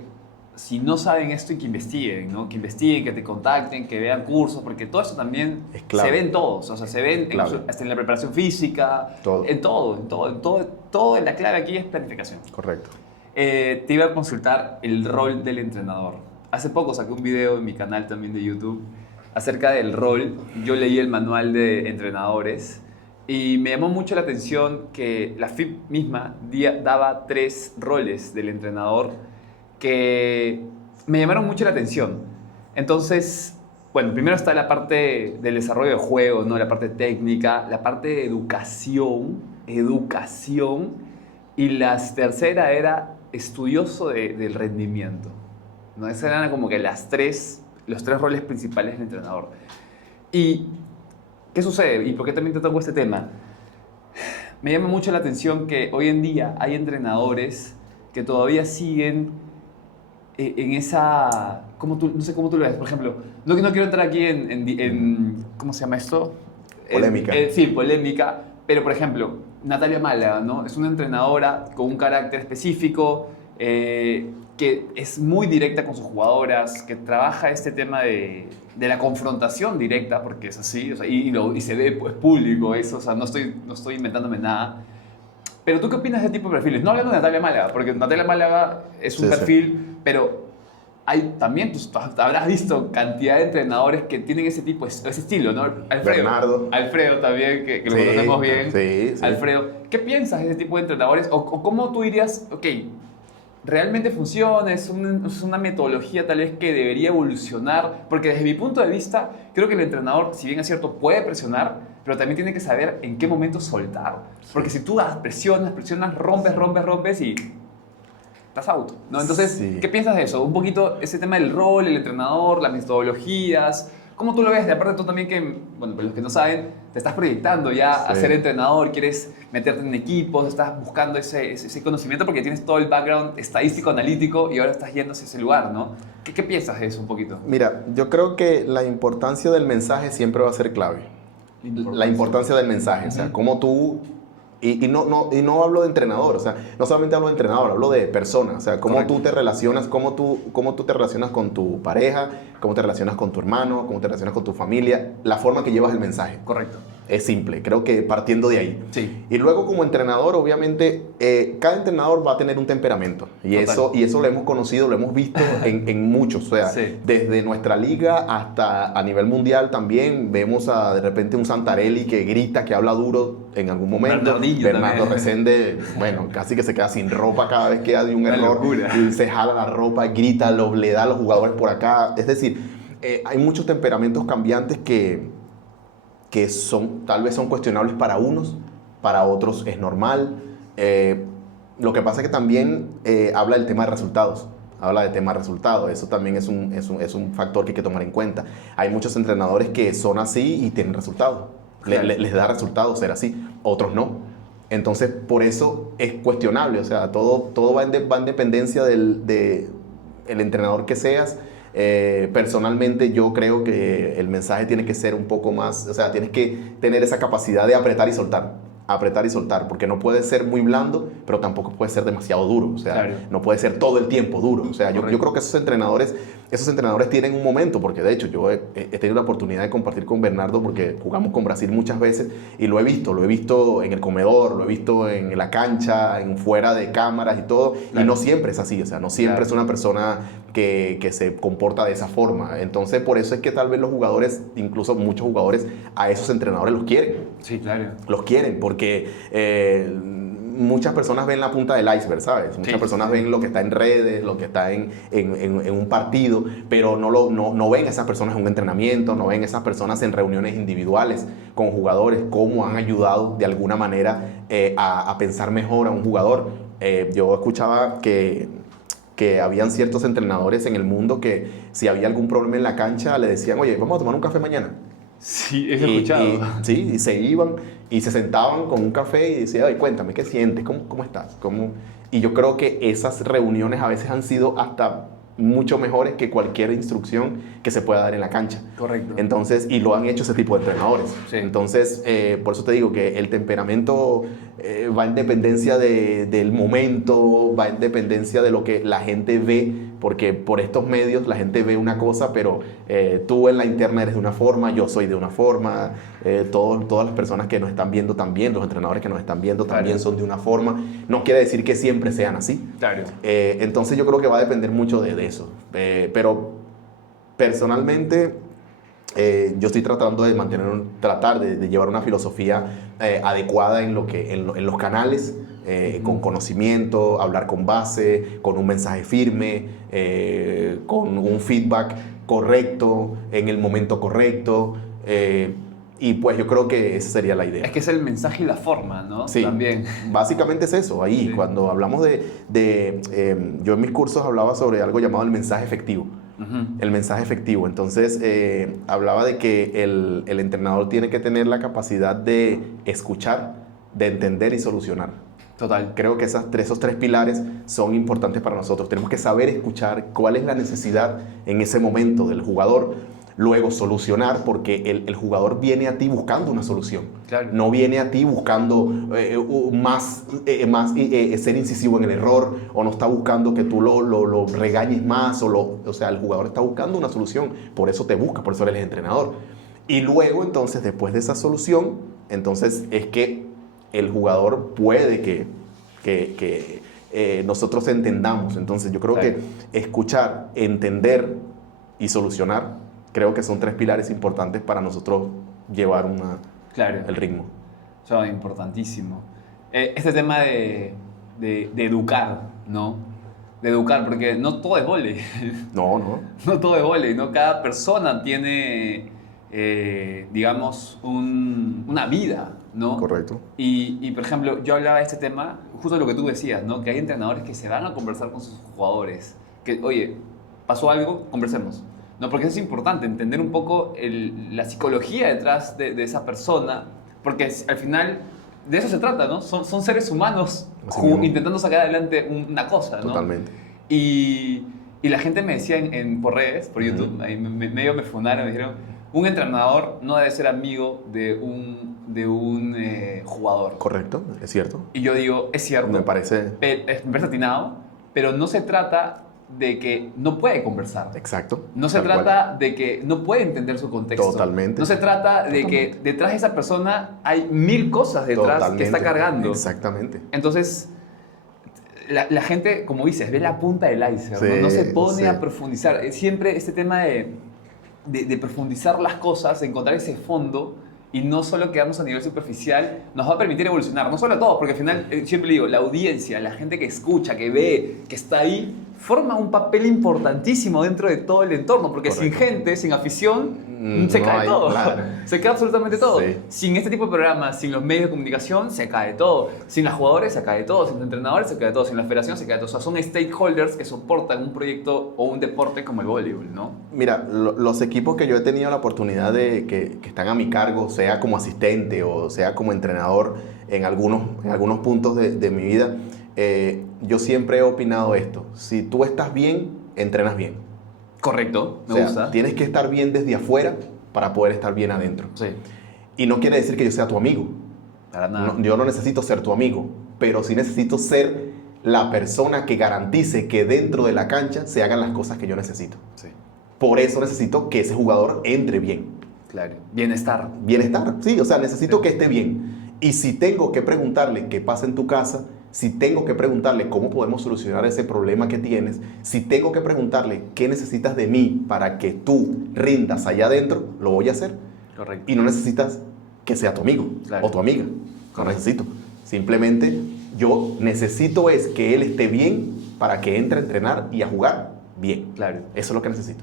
si no saben esto, y que investiguen, ¿no? Que investiguen, que te contacten, que vean cursos, porque todo eso también Es clave. se ve en todos. O sea, se ven Clave. hasta en la preparación física, Todo. en todo. La clave aquí es planificación. Correcto. Te iba a consultar el rol del entrenador. Hace poco saqué un video en mi canal también de YouTube acerca del rol. Yo leí el manual de entrenadores y me llamó mucho la atención que la FIP misma daba 3 roles del entrenador que me llamaron mucho la atención. Entonces, bueno, primero está la parte del desarrollo de juegos, ¿no? La parte técnica, la parte de educación, y la tercera era estudioso del rendimiento, ¿no? Esas eran como que los 3 roles principales del entrenador. ¿Y qué sucede? ¿Y por qué también te toco este tema? Me llama mucho la atención que hoy en día hay entrenadores que todavía siguen en esa... no sé cómo tú lo ves. Por ejemplo, no quiero entrar aquí en ¿cómo se llama esto? Polémica. Sí, polémica. Pero, por ejemplo, Natalia Málaga, ¿no? Es una entrenadora con un carácter específico, que es muy directa con sus jugadoras, que trabaja este tema de la confrontación directa, porque es así, o sea, y se ve pues, público eso, o sea, no estoy inventándome nada. Pero ¿tú qué opinas de ese tipo de perfiles? No hablando de Natalia Málaga, porque Natalia Málaga es un perfil, pero hay también, tú habrás visto cantidad de entrenadores que tienen ese tipo, ese estilo, ¿no? Alfredo también, que lo conocemos bien. Sí. Alfredo, ¿qué piensas de ese tipo de entrenadores? O cómo tú dirías, ok, realmente funciona, es una metodología tal vez que debería evolucionar, porque desde mi punto de vista, creo que el entrenador, si bien es cierto, puede presionar, pero también tiene que saber en qué momento soltar. Porque si tú presionas, rompes y estás out, ¿no? Entonces, ¿qué piensas de eso? Un poquito ese tema del rol, el entrenador, las metodologías. ¿Cómo tú lo ves? De aparte tú también que, bueno, para los que no saben, te estás proyectando ya a ser entrenador, quieres meterte en equipos, estás buscando ese conocimiento porque tienes todo el background estadístico, analítico y ahora estás yendo hacia ese lugar, ¿no? ¿Qué piensas de eso un poquito? Mira, yo creo que la importancia del mensaje siempre va a ser clave. La importancia del mensaje, o sea, cómo tú... Y no hablo de entrenador, o sea, no solamente hablo de entrenador, hablo de persona, o sea, cómo tú te relacionas, cómo tú te relacionas con tu pareja, cómo te relacionas con tu hermano, cómo te relacionas con tu familia, la forma que llevas el mensaje. Correcto. Es simple, creo que partiendo de ahí. Sí. Y luego como entrenador, obviamente, cada entrenador va a tener un temperamento. Y eso lo hemos conocido, lo hemos visto en muchos. O sea, desde nuestra liga hasta a nivel mundial también vemos de repente un Santarelli que grita, que habla duro en algún momento. Bernardo Resende, bueno, casi que se queda sin ropa cada vez que hay un error. Y se jala la ropa, grita, le da a los jugadores por acá. Es decir, hay muchos temperamentos cambiantes que tal vez son cuestionables para unos, para otros es normal. Lo que pasa es que también habla del tema de resultados. Habla de tema de resultados. Eso también es un factor que hay que tomar en cuenta. Hay muchos entrenadores que son así y tienen resultados. Claro. Les da resultados ser así, otros no. Entonces, por eso es cuestionable. O sea, todo va en dependencia del entrenador que seas. Personalmente yo creo que el mensaje tiene que ser un poco más, o sea, tienes que tener esa capacidad de apretar y soltar, porque no puede ser muy blando, pero tampoco puede ser demasiado duro, o sea, claro. No puede ser todo el tiempo duro, o sea, yo creo que esos entrenadores tienen un momento, porque de hecho yo he tenido la oportunidad de compartir con Bernardo, porque jugamos con Brasil muchas veces, y lo he visto en el comedor, lo he visto en la cancha, en fuera de cámaras y todo, claro. Y no siempre es así, o sea, no siempre es una persona que se comporta de esa forma. Entonces, por eso es que tal vez los jugadores, incluso muchos jugadores, a esos entrenadores los quieren. Sí, claro. Los quieren porque muchas personas ven la punta del iceberg, ¿sabes? Muchas personas ven lo que está en redes, lo que está en un partido, pero no ven a esas personas en un entrenamiento, no ven a esas personas en reuniones individuales con jugadores, cómo han ayudado de alguna manera a pensar mejor a un jugador. Yo escuchaba que habían ciertos entrenadores en el mundo que si había algún problema en la cancha le decían, oye, vamos a tomar un café mañana. Sí, he escuchado. Y se iban y se sentaban con un café y decían, oye, cuéntame, ¿qué sientes? ¿Cómo estás? Y yo creo que esas reuniones a veces han sido hasta mucho mejores que cualquier instrucción que se pueda dar en la cancha. Correcto. Entonces, y lo han hecho ese tipo de entrenadores. Sí. Entonces, por eso te digo que el temperamento va en dependencia del momento, va en dependencia de lo que la gente ve, porque por estos medios la gente ve una cosa, pero tú en la interna eres de una forma, yo soy de una forma, todas las personas que nos están viendo también, los entrenadores que nos están viendo también son de una forma. No quiere decir que siempre sean así. Claro. Entonces yo creo que va a depender mucho de eso. Pero personalmente yo estoy tratando de tratar de llevar una filosofía adecuada en los canales, con conocimiento, hablar con base, con un mensaje firme, con un feedback correcto, en el momento correcto. Y pues yo creo que esa sería la idea. Es que es el mensaje y la forma, ¿no? Sí, también. Básicamente es eso. Ahí, sí. Cuando hablamos yo en mis cursos hablaba sobre algo llamado el mensaje efectivo. El mensaje efectivo. Entonces, hablaba de que el entrenador tiene que tener la capacidad de escuchar, de entender y solucionar. Total. Creo que esos tres pilares son importantes para nosotros. Tenemos que saber escuchar cuál es la necesidad en ese momento del jugador. luego solucionar, porque el jugador viene a ti buscando una solución. Claro. No viene a ti buscando ser incisivo en el error, o no está buscando que tú lo regañes más, o sea, el jugador está buscando una solución, por eso te busca, por eso eres el entrenador. Y luego, entonces, después de esa solución, entonces es que el jugador puede que nosotros entendamos. Entonces, yo creo que escuchar, entender y solucionar, creo que son 3 pilares importantes para nosotros llevar el ritmo. Eso es importantísimo. Este tema de educar, ¿no? De educar, porque no todo es vóley. No. No todo es vóley, ¿no? Cada persona tiene, digamos, una vida, ¿no? Correcto. Y, por ejemplo, yo hablaba de este tema, justo lo que tú decías, ¿no? Que hay entrenadores que se van a conversar con sus jugadores. Que, oye, pasó algo, conversemos. No, porque eso es importante, entender un poco la psicología detrás de esa persona, porque al final de eso se trata, ¿no? Son seres humanos intentando sacar adelante una cosa, ¿no? Totalmente. Y la gente me decía por redes, por YouTube, ahí medio me fundaron, me dijeron, un entrenador no debe ser amigo de un jugador. Correcto, es cierto. Y yo digo, es cierto. Me parece atinado, pero no se trata de que no puede conversar. Exacto. No se trata de que no puede entender su contexto. Totalmente. No se trata de que detrás de esa persona hay 1000 cosas detrás que está cargando. Exactamente. Entonces, la gente, como dices, ve la punta del iceberg, Sí, ¿no? No se pone a profundizar. Siempre este tema de profundizar las cosas, de encontrar ese fondo y no solo quedarnos a nivel superficial, nos va a permitir evolucionar. No solo a todos, porque al final, siempre digo, la audiencia, la gente que escucha, que ve, que está ahí, forma un papel importantísimo dentro de todo el entorno, porque sin gente, sin afición, se cae todo. Claro. Se cae absolutamente todo. Sí. Sin este tipo de programas, sin los medios de comunicación, se cae todo. Sin los jugadores, se cae todo. Sin los entrenadores, se cae todo. Sin la federación, se cae todo. O sea, son stakeholders que soportan un proyecto o un deporte como el voleibol, ¿no? Mira, los equipos que yo he tenido la oportunidad de que están a mi cargo, sea como asistente o sea como entrenador en algunos puntos de mi vida, yo siempre he opinado esto: si tú estás bien, entrenas bien. Correcto, me gusta. Tienes que estar bien desde afuera para poder estar bien adentro. Sí. Y no quiere decir que yo sea tu amigo. Para nada. Yo no necesito ser tu amigo, pero sí necesito ser la persona que garantice que dentro de la cancha se hagan las cosas que yo necesito. Sí. Por eso necesito que ese jugador entre bien. Claro. Bienestar. Bienestar, sí. O sea, necesito que esté bien. Y si tengo que preguntarle qué pasa en tu casa, si tengo que preguntarle cómo podemos solucionar ese problema que tienes, si tengo que preguntarle qué necesitas de mí para que tú rindas allá adentro, lo voy a hacer. Correcto. Y no necesitas que sea tu amigo o tu amiga. No necesito. Simplemente yo necesito es que él esté bien para que entre a entrenar y a jugar bien. Claro. Eso es lo que necesito.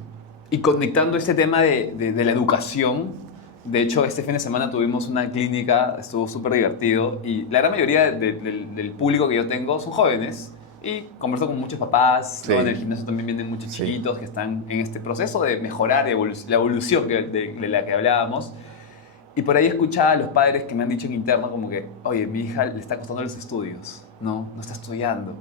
Y conectando este tema de la educación, de hecho, este fin de semana tuvimos una clínica, estuvo súper divertido, y la gran mayoría del público que yo tengo son jóvenes, y converso con muchos papás, sí. ¿no? En el gimnasio también vienen muchos chiquitos que están en este proceso de mejorar la evolución de la que hablábamos. Y por ahí escuchaba a los padres que me han dicho en interno como que, oye, mi hija le está costando los estudios, no está estudiando.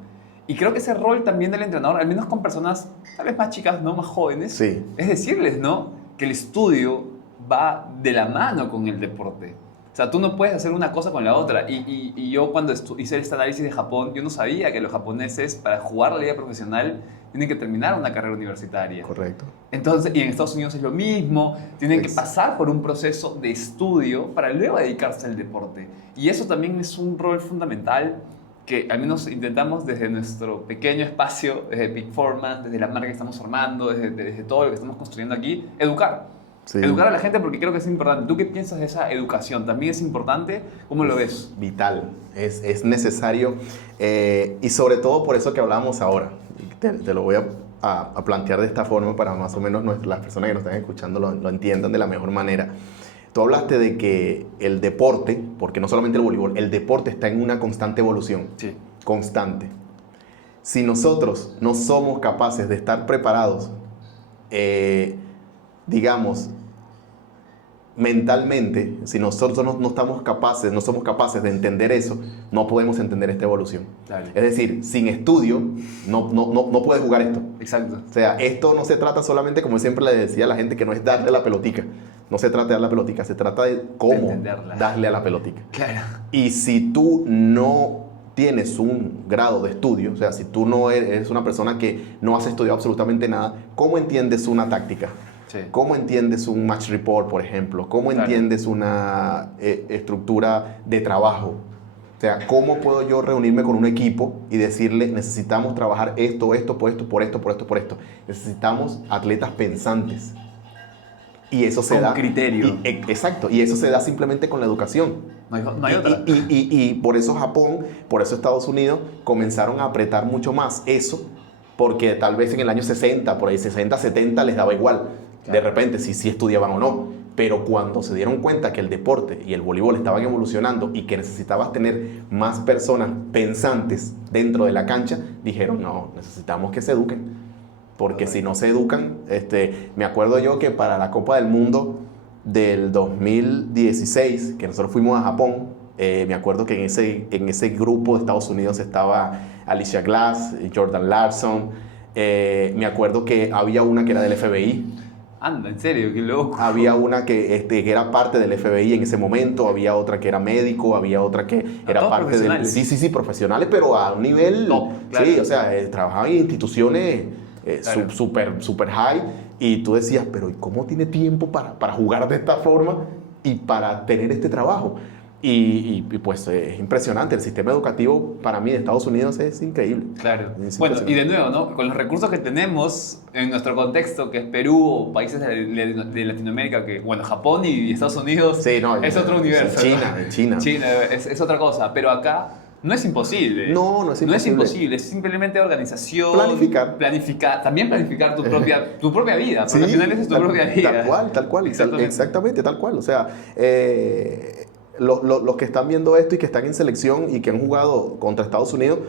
Y creo que ese rol también del entrenador, al menos con personas tal vez más chicas, no más jóvenes, sí. Es decirles, ¿no? Que el estudio va de la mano con el deporte. O sea, tú no puedes hacer una cosa con la otra. Y yo cuando hice este análisis de Japón, yo no sabía que los japoneses, para jugar la liga profesional, tienen que terminar una carrera universitaria. Correcto. Entonces, y en Estados Unidos es lo mismo, tienen que pasar por un proceso de estudio para luego dedicarse al deporte. Y eso también es un rol fundamental que al menos intentamos desde nuestro pequeño espacio, desde Peak Performance, desde la marca que estamos formando, desde todo lo que estamos construyendo aquí, educar. Sí. Educar a la gente, porque creo que es importante. ¿Tú qué piensas de esa educación? ¿También es importante? ¿Cómo lo ves? Vital, es necesario, y sobre todo por eso que hablábamos ahora. Te lo voy a plantear de esta forma para más o menos las personas que nos están escuchando lo entiendan de la mejor manera. Tú hablaste de que el deporte, porque no solamente el voleibol, el deporte está en una constante evolución. Sí. Constante. Si nosotros no somos capaces de estar preparados, digamos, mentalmente, si nosotros no somos capaces de entender eso, no podemos entender esta evolución. Claro. Es decir, sin estudio no puedes jugar esto. Exacto. O sea, esto no se trata solamente, como siempre le decía a la gente, que no es darle la pelotica. No se trata de darle la pelotica, se trata de cómo darle a la pelotica. Claro. Y si tú no tienes un grado de estudio, o sea, si tú no eres una persona que no has estudiado absolutamente nada, ¿cómo entiendes una táctica? Sí. ¿Cómo entiendes un match report, por ejemplo? ¿Cómo entiendes una estructura de trabajo? O sea, ¿cómo puedo yo reunirme con un equipo y decirle, necesitamos trabajar esto, por esto? Necesitamos atletas pensantes. Y eso se da... Con criterio. Exacto. Y eso se da simplemente con la educación. No hay otra. Y por eso Japón, por eso Estados Unidos comenzaron a apretar mucho más eso, porque tal vez en el año 60, por ahí 60, 70 les daba igual. Claro. De repente, si estudiaban o no. Pero cuando se dieron cuenta que el deporte y el voleibol estaban evolucionando y que necesitabas tener más personas pensantes dentro de la cancha, dijeron, no, necesitamos que se eduquen. Porque si no se educan, me acuerdo yo que para la Copa del Mundo del 2016, que nosotros fuimos a Japón, me acuerdo que en ese grupo de Estados Unidos estaba Alicia Glass, Jordan Larson, me acuerdo que había una que era del FBI. Anda, en serio, qué loco. Había una que era parte del FBI en ese momento, había otra que era médico, había otra que era parte del... Sí, profesionales, pero a un nivel... Top, claro. Sí, o sea, trabajaban en instituciones claro. super high, y tú decías, pero ¿y cómo tiene tiempo para jugar de esta forma y para tener este trabajo? Y pues es impresionante. El sistema educativo para mí de Estados Unidos es increíble. Claro. Bueno, y de nuevo, ¿no? Con los recursos que tenemos en nuestro contexto, que es Perú o países de Latinoamérica, que, bueno, Japón y Estados Unidos sí, no, es otro universo. China. China es otra cosa, pero acá no es imposible. No es imposible. No es imposible, es simplemente organización. Planificar. También planificar tu propia vida. Profesionales es tu propia vida. Tal cual. Exactamente, tal cual. O sea, los que están viendo esto y que están en selección y que han jugado contra Estados Unidos,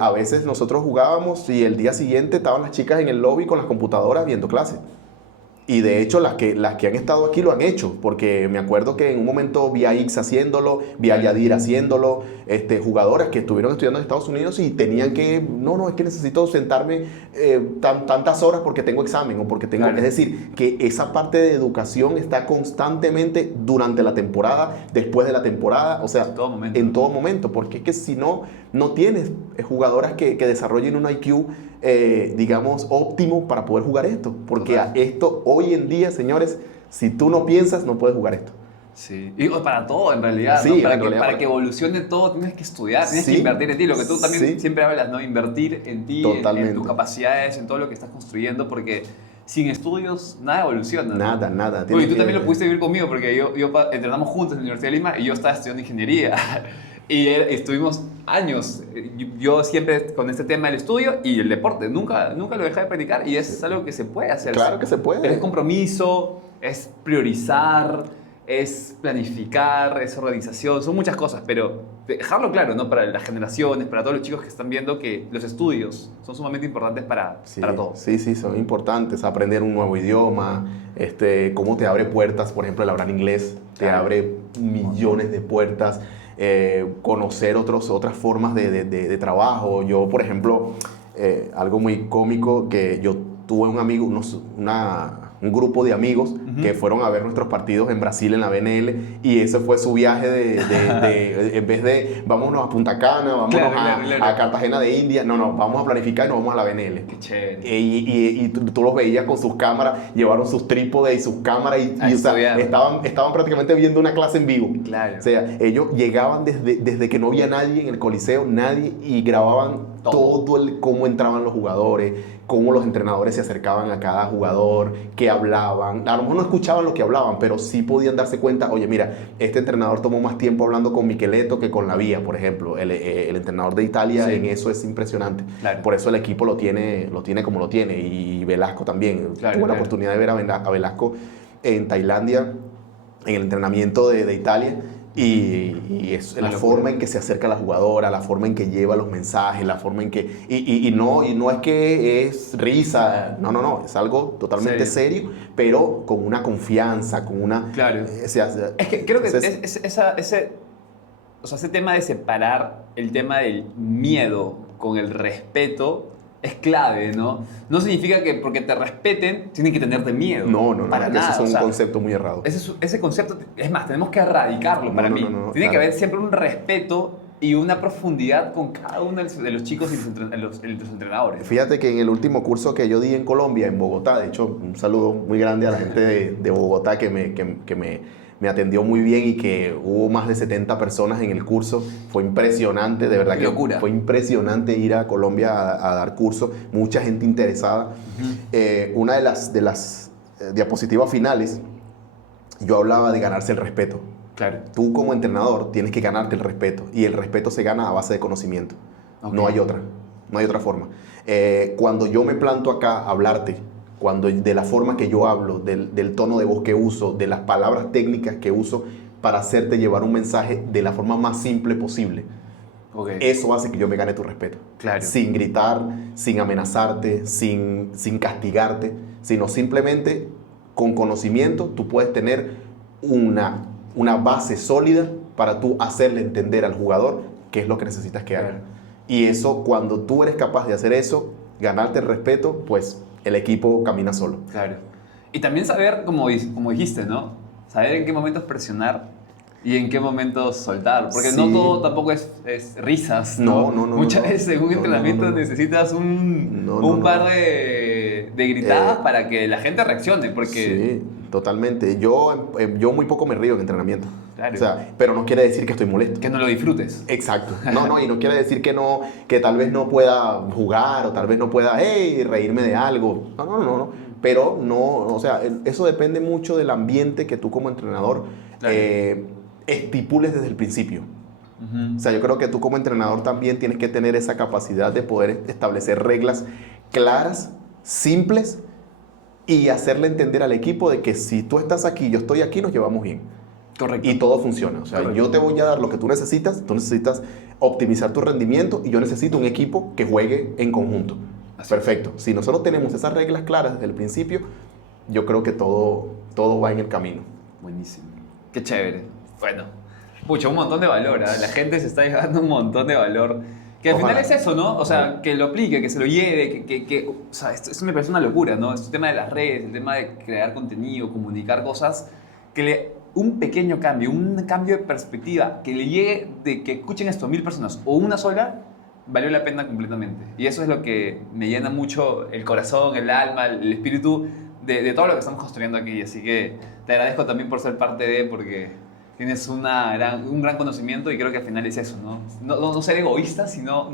a veces nosotros jugábamos y el día siguiente estaban las chicas en el lobby con las computadoras viendo clases. Y de hecho las que han estado aquí lo han hecho, porque me acuerdo que en un momento vi a Ix haciéndolo, vi a Yadir haciéndolo, jugadoras que estuvieron estudiando en Estados Unidos y tenían que, es que necesito sentarme tantas horas porque tengo examen o porque tengo... Claro. Es decir, que esa parte de educación está constantemente durante la temporada, después de la temporada, o sea, en todo momento, porque es que si no tienes jugadoras que desarrollen un IQ, digamos, óptimo para poder jugar esto. Porque esto, hoy en día, señores, si tú no piensas, no puedes jugar esto. Sí, y para todo en realidad, sí, ¿no? Para que evolucione todo tienes que estudiar, tienes que invertir en ti, lo que tú también siempre hablas, ¿no? Invertir en ti, en tus capacidades, en todo lo que estás construyendo, porque sin estudios nada evoluciona, ¿no? Nada. Uy, tú también lo pudiste vivir conmigo, porque yo entrenamos juntos en la Universidad de Lima y yo estaba estudiando ingeniería. Y estuvimos años, yo siempre con este tema del estudio y el deporte, nunca lo dejé de practicar y es algo que se puede hacer. Claro que se puede. Es compromiso, es priorizar, es planificar, es organización, son muchas cosas, pero dejarlo claro, ¿no? Para las generaciones, para todos los chicos que están viendo que los estudios son sumamente importantes para todos. Sí, son importantes. Aprender un nuevo idioma, cómo te abre puertas, por ejemplo, el hablar inglés te abre millones de puertas. Conocer otras formas de trabajo. Yo, por ejemplo, algo muy cómico, que yo tuve un amigo, un grupo de amigos que fueron a ver nuestros partidos en Brasil en la BNL, y ese fue su viaje en vez de vámonos a Punta Cana, vámonos a Cartagena de India, vamos a planificar y nos vamos a la BNL. Qué chévere. Y tú los veías con sus cámaras, llevaron sus trípodes y sus cámaras y o sea, estaban prácticamente viendo una clase en vivo. Claro. O sea, ellos llegaban desde que no había nadie en el Coliseo, y grababan todo cómo entraban los jugadores, cómo los entrenadores se acercaban a cada jugador, qué hablaban. A lo mejor no escuchaban lo que hablaban, pero sí podían darse cuenta, oye, mira, este entrenador tomó más tiempo hablando con Micheletto que con Lavia, por ejemplo. El entrenador de Italia en eso es impresionante. Claro. Por eso el equipo lo tiene como lo tiene. Y Velasco también. Tuve la oportunidad de ver a Velasco en Tailandia, en el entrenamiento de Italia. Y es la forma en que se acerca a la jugadora, la forma en que lleva los mensajes, la forma en que... Y no es que es risa, no, es algo totalmente serio, pero con una confianza, con una... Claro. Es que creo que ese tema de separar el tema del miedo con el respeto es clave, ¿no? No significa que porque te respeten tienen que tenerte miedo. No, para nada. Eso es un concepto muy errado. Ese concepto, es más, tenemos que erradicarlo para mí. Tiene que haber siempre un respeto y una profundidad con cada uno de los chicos y los entrenadores. Fíjate que en el último curso que yo di en Colombia, en Bogotá, de hecho, un saludo muy grande a la gente de Bogotá que me atendió muy bien y que hubo más de 70 personas en el curso. Fue impresionante, de verdad. Qué locura. Fue impresionante ir a Colombia a dar curso, mucha gente interesada. Una de las diapositivas finales, yo hablaba de ganarse el respeto. Claro. Tú como entrenador tienes que ganarte el respeto y el respeto se gana a base de conocimiento. Okay. No hay otra forma. Cuando yo me planto acá a hablarte, de la forma que yo hablo, del tono de voz que uso, de las palabras técnicas que uso para hacerte llevar un mensaje de la forma más simple posible, eso hace que yo me gane tu respeto. Claro. Sin gritar, sin amenazarte, sin castigarte, sino simplemente con conocimiento tú puedes tener una base sólida para tú hacerle entender al jugador qué es lo que necesitas que haga. Y eso, cuando tú eres capaz de hacer eso, ganarte el respeto, pues el equipo camina solo. Claro. Y también saber, como dijiste, ¿no? Saber en qué momentos presionar y en qué momentos soltar. Porque no todo tampoco es risas, ¿no? Muchas veces en un entrenamiento necesitas un par de gritadas para que la gente reaccione. Porque... Sí, totalmente. Yo muy poco me río en entrenamiento. Claro. O sea, pero no quiere decir que estoy molesto. Que no lo disfrutes. Exacto. Y no quiere decir que tal vez no pueda jugar o tal vez no pueda reírme de algo. No. Pero o sea, eso depende mucho del ambiente que tú como entrenador estipules desde el principio. O sea, yo creo que tú como entrenador también tienes que tener esa capacidad de poder establecer reglas claras, simples, y hacerle entender al equipo de que si tú estás aquí, yo estoy aquí, nos llevamos bien. Correcto. Y todo funciona. O sea, yo te voy a dar lo que tú necesitas optimizar tu rendimiento y yo necesito un equipo que juegue en conjunto. Perfecto. Si nosotros tenemos esas reglas claras desde el principio, yo creo que todo va en el camino. Buenísimo. Qué chévere. Bueno, un montón de valor. La gente se está llevando un montón de valor. Que al final es eso, ¿no? O sea, que lo aplique, que se lo lleve, o sea, esto me parece una locura, ¿no? Este tema de las redes, el tema de crear contenido, comunicar cosas, un pequeño cambio, un cambio de perspectiva, que le llegue de que escuchen esto 1000 personas o una sola, valió la pena completamente. Y eso es lo que me llena mucho el corazón, el alma, el espíritu de todo lo que estamos construyendo aquí. Así que te agradezco también por ser parte porque tienes un gran conocimiento y creo que al final es eso, ¿no? No ser egoísta, sino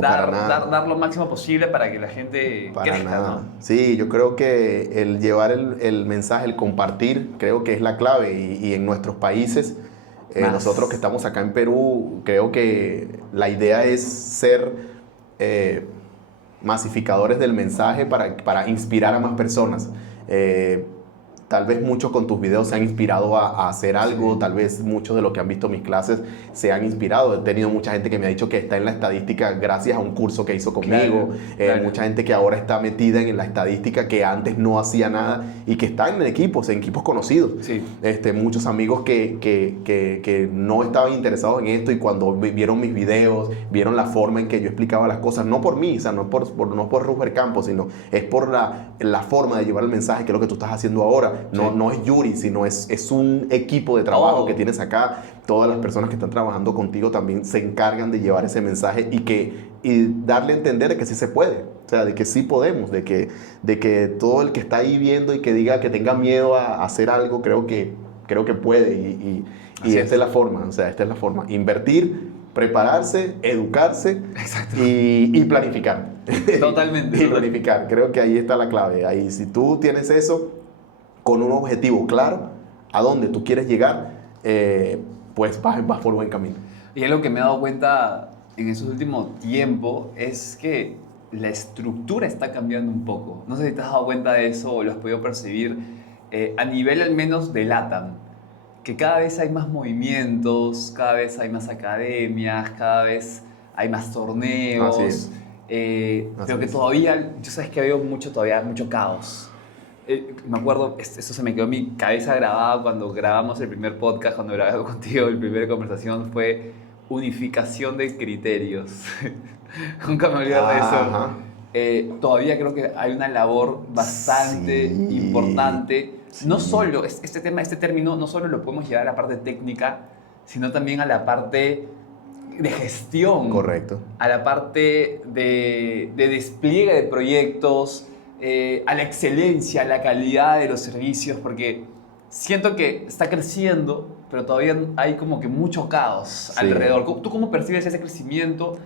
dar lo máximo posible para que la gente crezca, ¿no? Sí, yo creo que el llevar el mensaje, el compartir, creo que es la clave. Y en nuestros países, nosotros que estamos acá en Perú, creo que la idea es ser masificadores del mensaje para inspirar a más personas. Tal vez muchos con tus videos se han inspirado a hacer algo, tal vez muchos de los que han visto mis clases se han inspirado. He tenido mucha gente que me ha dicho que está en la estadística gracias a un curso que hizo conmigo. Claro. Mucha gente que ahora está metida en la estadística que antes no hacía nada y que está en equipos conocidos. Sí. Muchos amigos que no estaban interesados en esto y cuando vieron mis videos, vieron la forma en que yo explicaba las cosas, no por mí, o sea, no por Rubber Campos, sino es por la forma de llevar el mensaje, que es lo que tú estás haciendo ahora. No es Yuri, sino es un equipo de trabajo que tienes acá. Todas las personas que están trabajando contigo también se encargan de llevar ese mensaje y darle a entender de que sí se puede. O sea, de que sí podemos, de que todo el que está ahí viendo y que diga que tenga miedo a hacer algo, creo que puede. Y esta es la forma, o sea, esta es la forma. Invertir, prepararse, educarse y planificar. Totalmente. Y planificar. Creo que ahí está la clave. Ahí, si tú tienes eso con un objetivo claro, a dónde tú quieres llegar, pues vas por buen camino. Y algo que me he dado cuenta en esos últimos tiempos es que la estructura está cambiando un poco. No sé si te has dado cuenta de eso o lo has podido percibir a nivel al menos de LATAM. que cada vez hay más movimientos, cada vez hay más academias, cada vez hay más torneos. Así es. Pero que todavía, yo sabes que veo todavía mucho caos. Me acuerdo, eso se me quedó en mi cabeza grabado cuando grabamos el primer podcast, cuando grabé contigo, la primera conversación fue unificación de criterios. Nunca me olvidé de eso. Todavía creo que hay una labor bastante importante. Sí. No solo, este término no solo lo podemos llevar a la parte técnica, sino también a la parte de gestión. Correcto. A la parte de despliegue de proyectos, a la excelencia, a la calidad de los servicios, porque siento que está creciendo, pero todavía hay como que mucho caos alrededor. ¿Tú cómo percibes ese crecimiento?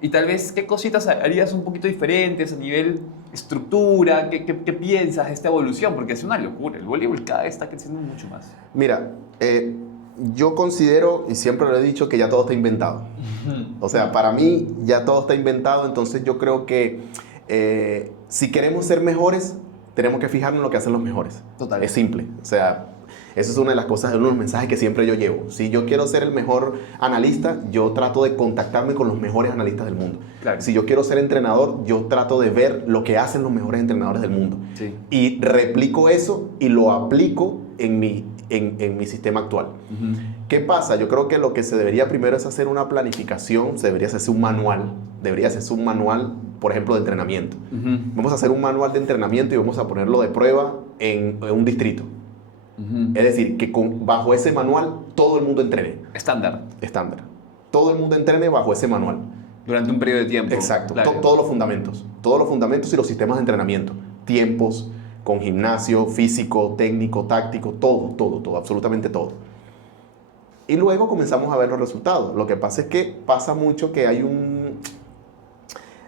Y tal vez, ¿qué cositas harías un poquito diferentes a nivel estructura? ¿Qué piensas de esta evolución? Porque es una locura. El voleibol cada vez está creciendo mucho más. Mira, yo considero, y siempre lo he dicho, que ya todo está inventado. O sea, para mí ya todo está inventado, entonces yo creo que si queremos ser mejores, tenemos que fijarnos en lo que hacen los mejores. Total. Es simple. O sea, eso es una de las cosas, uno de los mensajes que siempre yo llevo. Si yo quiero ser el mejor analista, yo trato de contactarme con los mejores analistas del mundo. Claro. Si yo quiero ser entrenador, yo trato de ver lo que hacen los mejores entrenadores del mundo. Sí. Y replico eso y lo aplico en mi sistema actual. ¿Qué pasa? Yo creo que lo que se debería primero es hacer una planificación, debería hacerse un manual, por ejemplo, de entrenamiento. Vamos a hacer un manual de entrenamiento y vamos a ponerlo de prueba en un distrito. Es decir, que bajo ese manual todo el mundo entrene. Estándar. Todo el mundo entrene bajo ese manual. Durante un periodo de tiempo. Exacto. Claro. Todos los fundamentos y los sistemas de entrenamiento. Tiempos, con gimnasio, físico, técnico, táctico, todo, absolutamente todo. Y luego comenzamos a ver los resultados. Lo que pasa es que pasa mucho que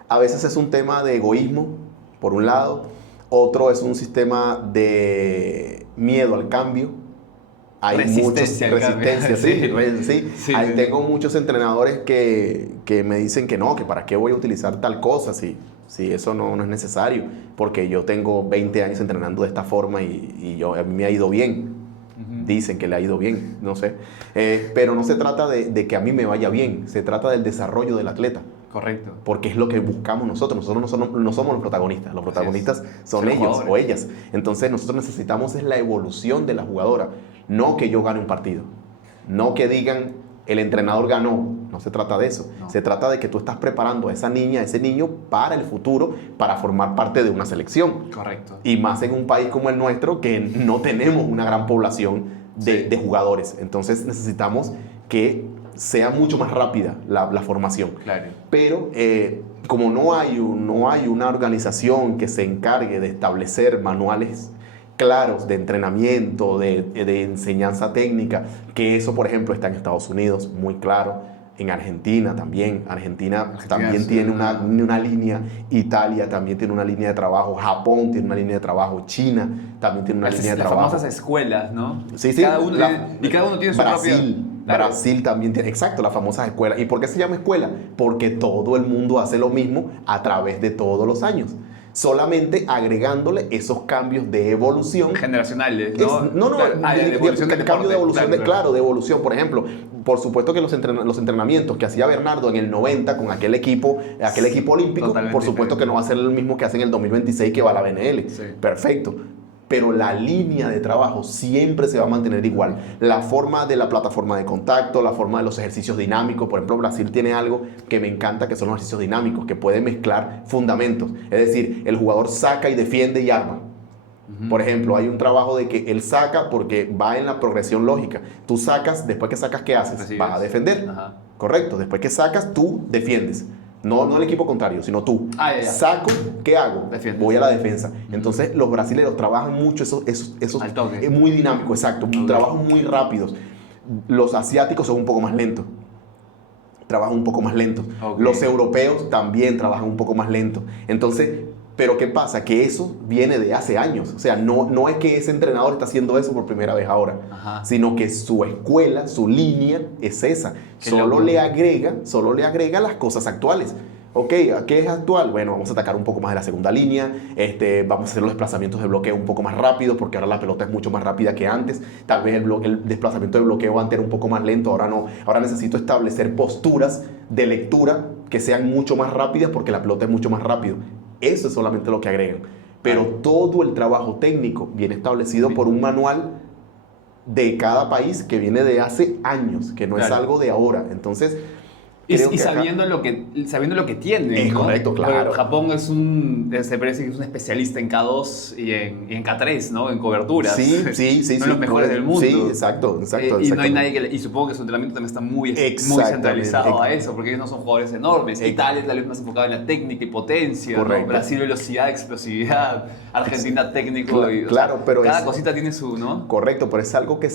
a veces es un tema de egoísmo, por un lado. Otro es un sistema de miedo al cambio. Hay Resistencia al cambio. Sí. Tengo muchos entrenadores que me dicen que no, que para qué voy a utilizar tal cosa si eso no es necesario, porque yo tengo 20 años entrenando de esta forma y a mí me ha ido bien. Dicen que le ha ido bien, no sé. Pero no se trata de que a mí me vaya bien, se trata del desarrollo del atleta. Correcto. Porque es lo que buscamos nosotros. Nosotros no somos los protagonistas. Los protagonistas son ellos o ellas. Entonces nosotros necesitamos es la evolución de la jugadora. No que yo gane un partido. No que digan el entrenador ganó. No se trata de eso. No. Se trata de que tú estás preparando a esa niña, a ese niño para el futuro, para formar parte de una selección. Correcto. Y más en un país como el nuestro, que no tenemos una gran población de jugadores. Entonces necesitamos que sea mucho más rápida la formación. Claro. Pero como no hay una organización que se encargue de establecer manuales claros de entrenamiento, de enseñanza técnica, que eso, por ejemplo, está en Estados Unidos, muy claro. En Argentina también. Argentina también sí, tiene una línea. Italia también tiene una línea de trabajo. Japón tiene una línea de trabajo. China también tiene una línea de trabajo. Las famosas escuelas, ¿no? Sí. Cada uno tiene su propia... Brasil también tiene, exacto, las famosas escuelas. ¿Y por qué se llama escuela? Porque todo el mundo hace lo mismo a través de todos los años. Solamente agregándole esos cambios de evolución. Generacionales, ¿no? De evolución del cambio de evolución, de evolución. Por ejemplo, por supuesto que los entrenamientos que hacía Bernardo en el 90 con aquel equipo olímpico, por supuesto que no va a ser el mismo que hace en el 2026 que va a la BNL. Sí. Perfecto. Pero la línea de trabajo siempre se va a mantener igual. La forma de la plataforma de contacto, la forma de los ejercicios dinámicos. Por ejemplo, Brasil tiene algo que me encanta, que son los ejercicios dinámicos, que pueden mezclar fundamentos. Es decir, el jugador saca y defiende y arma. Por ejemplo, hay un trabajo de que él saca porque va en la progresión lógica. Tú sacas, después que sacas, ¿qué haces? Vas a defender. Correcto. Después que sacas, tú defiendes. No el equipo contrario, sino tú. Saco, ¿qué hago? Defiendes. Voy a la defensa. Entonces, los brasileños trabajan mucho esos al toque. Es muy dinámico, exacto. Trabajan muy rápidos. Los asiáticos son un poco más lentos. Trabajan un poco más lentos. Los europeos también trabajan un poco más lentos. Entonces, pero ¿qué pasa? Que eso viene de hace años. O sea, no es que ese entrenador está haciendo eso por primera vez ahora, sino que su escuela, su línea es esa. Solo le agrega las cosas actuales. Ok, ¿qué es actual? Bueno, vamos a atacar un poco más de la segunda línea, vamos a hacer los desplazamientos de bloqueo un poco más rápidos, porque ahora la pelota es mucho más rápida que antes. Tal vez el desplazamiento de bloqueo antes era un poco más lento, ahora no. Ahora necesito establecer posturas de lectura que sean mucho más rápidas, porque la pelota es mucho más rápido. Eso es solamente lo que agregan. Pero todo el trabajo técnico viene establecido por un manual de cada país que viene de hace años, que no es algo de ahora. Entonces, y sabiendo lo que tiene. Es correcto, claro. Japón se parece que es un especialista en K2 y en K3, ¿no? En coberturas. Sí. Son los mejores del mundo. Sí, exacto. Y no hay nadie y supongo que su entrenamiento también está muy centralizado a eso, porque ellos no son jugadores enormes. Italia tal vez más enfocado en la técnica y potencia, ¿no? Brasil velocidad, explosividad, Argentina técnico. Claro, pero cada cosita tiene su, ¿no? Correcto, pero es algo que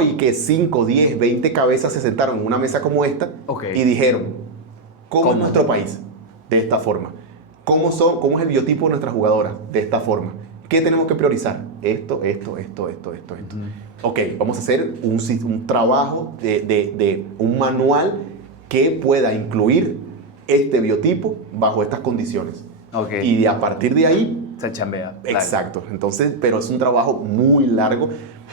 y que 5, 10, 20 cabezas se sentaron en una mesa como esta y dijeron, ¿cómo es nuestro país? De esta forma. ¿Cómo es el biotipo de nuestras jugadoras? De esta forma. ¿Qué tenemos que priorizar? Esto. Ok, vamos a hacer un trabajo de un manual que pueda incluir este biotipo bajo estas condiciones. Y a partir de ahí se chambea. Exacto. Entonces, pero es un trabajo muy largo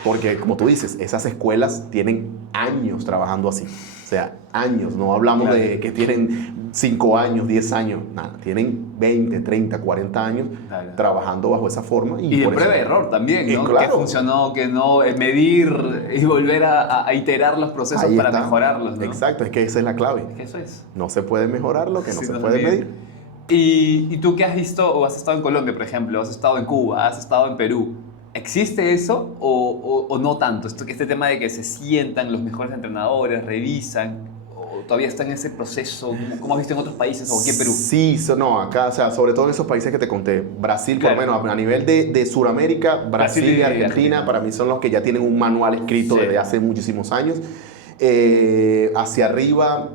porque, como tú dices, esas escuelas tienen años trabajando así. O sea, años. No hablamos de que tienen 5 años, 10 años. Nada, tienen 20, 30, 40 años trabajando bajo esa forma. Y de prueba y error también, ¿no? Claro. Que funcionó, que no, medir y volver a iterar los procesos para mejorarlos, ¿no? Exacto, es que esa es la clave. Es que eso es. No se puede mejorar lo que no se puede medir. ¿Y tú qué has visto o has estado en Colombia, por ejemplo, has estado en Cuba, has estado en Perú? ¿Existe eso o no tanto? Este tema de que se sientan los mejores entrenadores, revisan, o todavía está en ese proceso, como has visto en otros países o aquí en Perú? Sí, acá, o sea, sobre todo en esos países que te conté. Brasil, por lo menos, a nivel de Sudamérica, Brasil y Argentina, para mí son los que ya tienen un manual escrito desde hace muchísimos años. Hacia arriba,